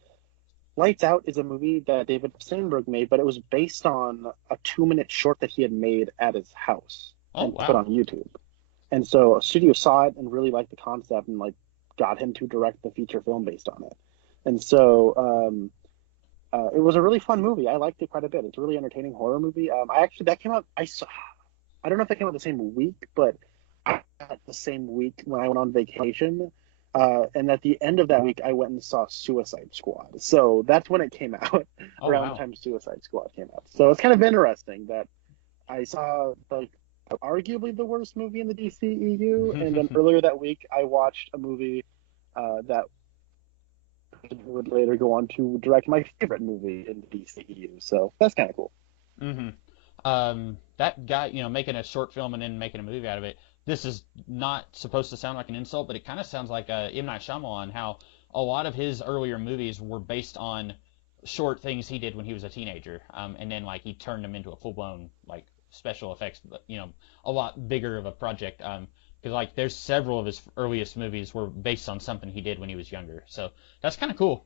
Lights Out is a movie that David Sandberg made, but it was based on a 2-minute short that he had made at his house Oh, and put wow. on YouTube. And so a studio saw it and really liked the concept and like got him to direct the feature film based on it. And so it was a really fun movie. I liked it quite a bit. It's a really entertaining horror movie. I actually that came out. I don't know if that came out the same week, but the same week when I went on vacation. And at the end of that week, I went and saw Suicide Squad. So that's when it came out, Oh, around the wow. time Suicide Squad came out. So it's kind of interesting that I saw like arguably the worst movie in the DCEU, and then earlier that week I watched a movie that would later go on to direct my favorite movie in the DCEU. So that's kind of cool. Mm-hmm. That guy, making a short film and then making a movie out of it. This is not supposed to sound like an insult, but it kind of sounds like M. Night Shyamalan, how a lot of his earlier movies were based on short things he did when he was a teenager, and then like he turned them into a full-blown like special effects, a lot bigger of a project. Because like there's several of his earliest movies were based on something he did when he was younger, so that's kind of cool.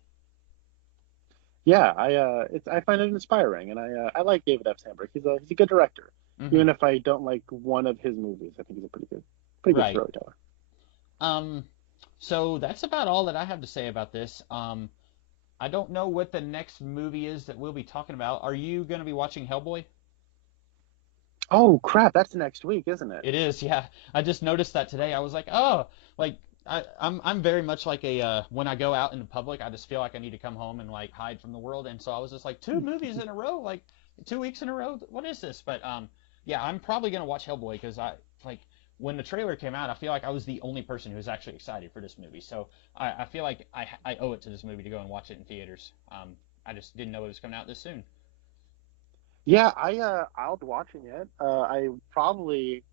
Yeah, I find it inspiring, and I like David F. Sandberg. He's a good director, Hmm. even if I don't like one of his movies. I think he's a pretty good Right. storyteller. Um, so that's about all that I have to say about this. I don't know what the next movie is that we'll be talking about. Are you going to be watching Hellboy? Oh crap, that's next week, isn't it? It is, yeah. I just noticed that today. I was like, oh, like I'm very much like a when I go out into public, I just feel like I need to come home and like hide from the world. And so I was just like, two movies in a row, like 2 weeks in a row. What is this? But yeah, I'm probably gonna watch Hellboy because I like when the trailer came out, I feel like I was the only person who was actually excited for this movie. So I feel like I owe it to this movie to go and watch it in theaters. I just didn't know it was coming out this soon. Yeah, I'll be watching it. I probably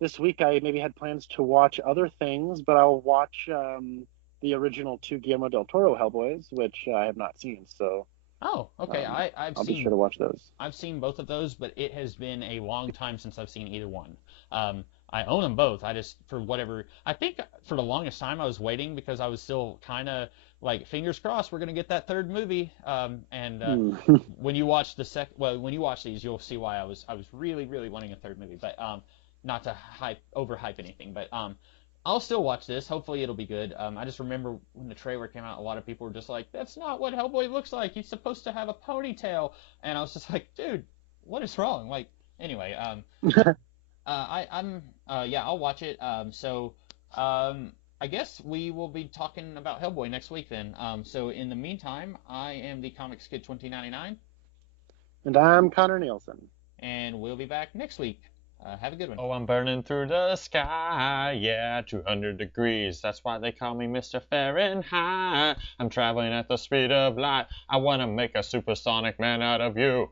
this week I maybe had plans to watch other things, but I'll watch the original two Guillermo del Toro Hellboys, which I have not seen. So Oh, okay. um, I've I'll be sure seen to watch those. I've seen both of those, but it has been a long time since I've seen either one. I own them both. I just, for whatever, I think for the longest time I was waiting because I was still kind of like fingers crossed we're gonna get that third movie. And Hmm. when you watch well, when you watch these, you'll see why I was really really wanting a third movie. But not to overhype anything, but I'll still watch this. Hopefully it'll be good. I just remember when the trailer came out, a lot of people were just like, "That's not what Hellboy looks like. He's supposed to have a ponytail." And I was just like, "Dude, what is wrong?" Like, anyway, yeah, I'll watch it. I guess we will be talking about Hellboy next week then. So in the meantime, I am the Comics Kid 2099, And I'm Connor Nielsen. and we'll be back next week. Have a good one. Oh, I'm burning through the sky, yeah, 200 degrees. That's why they call me Mr. Fahrenheit. I'm traveling at the speed of light. I want to make a supersonic man out of you.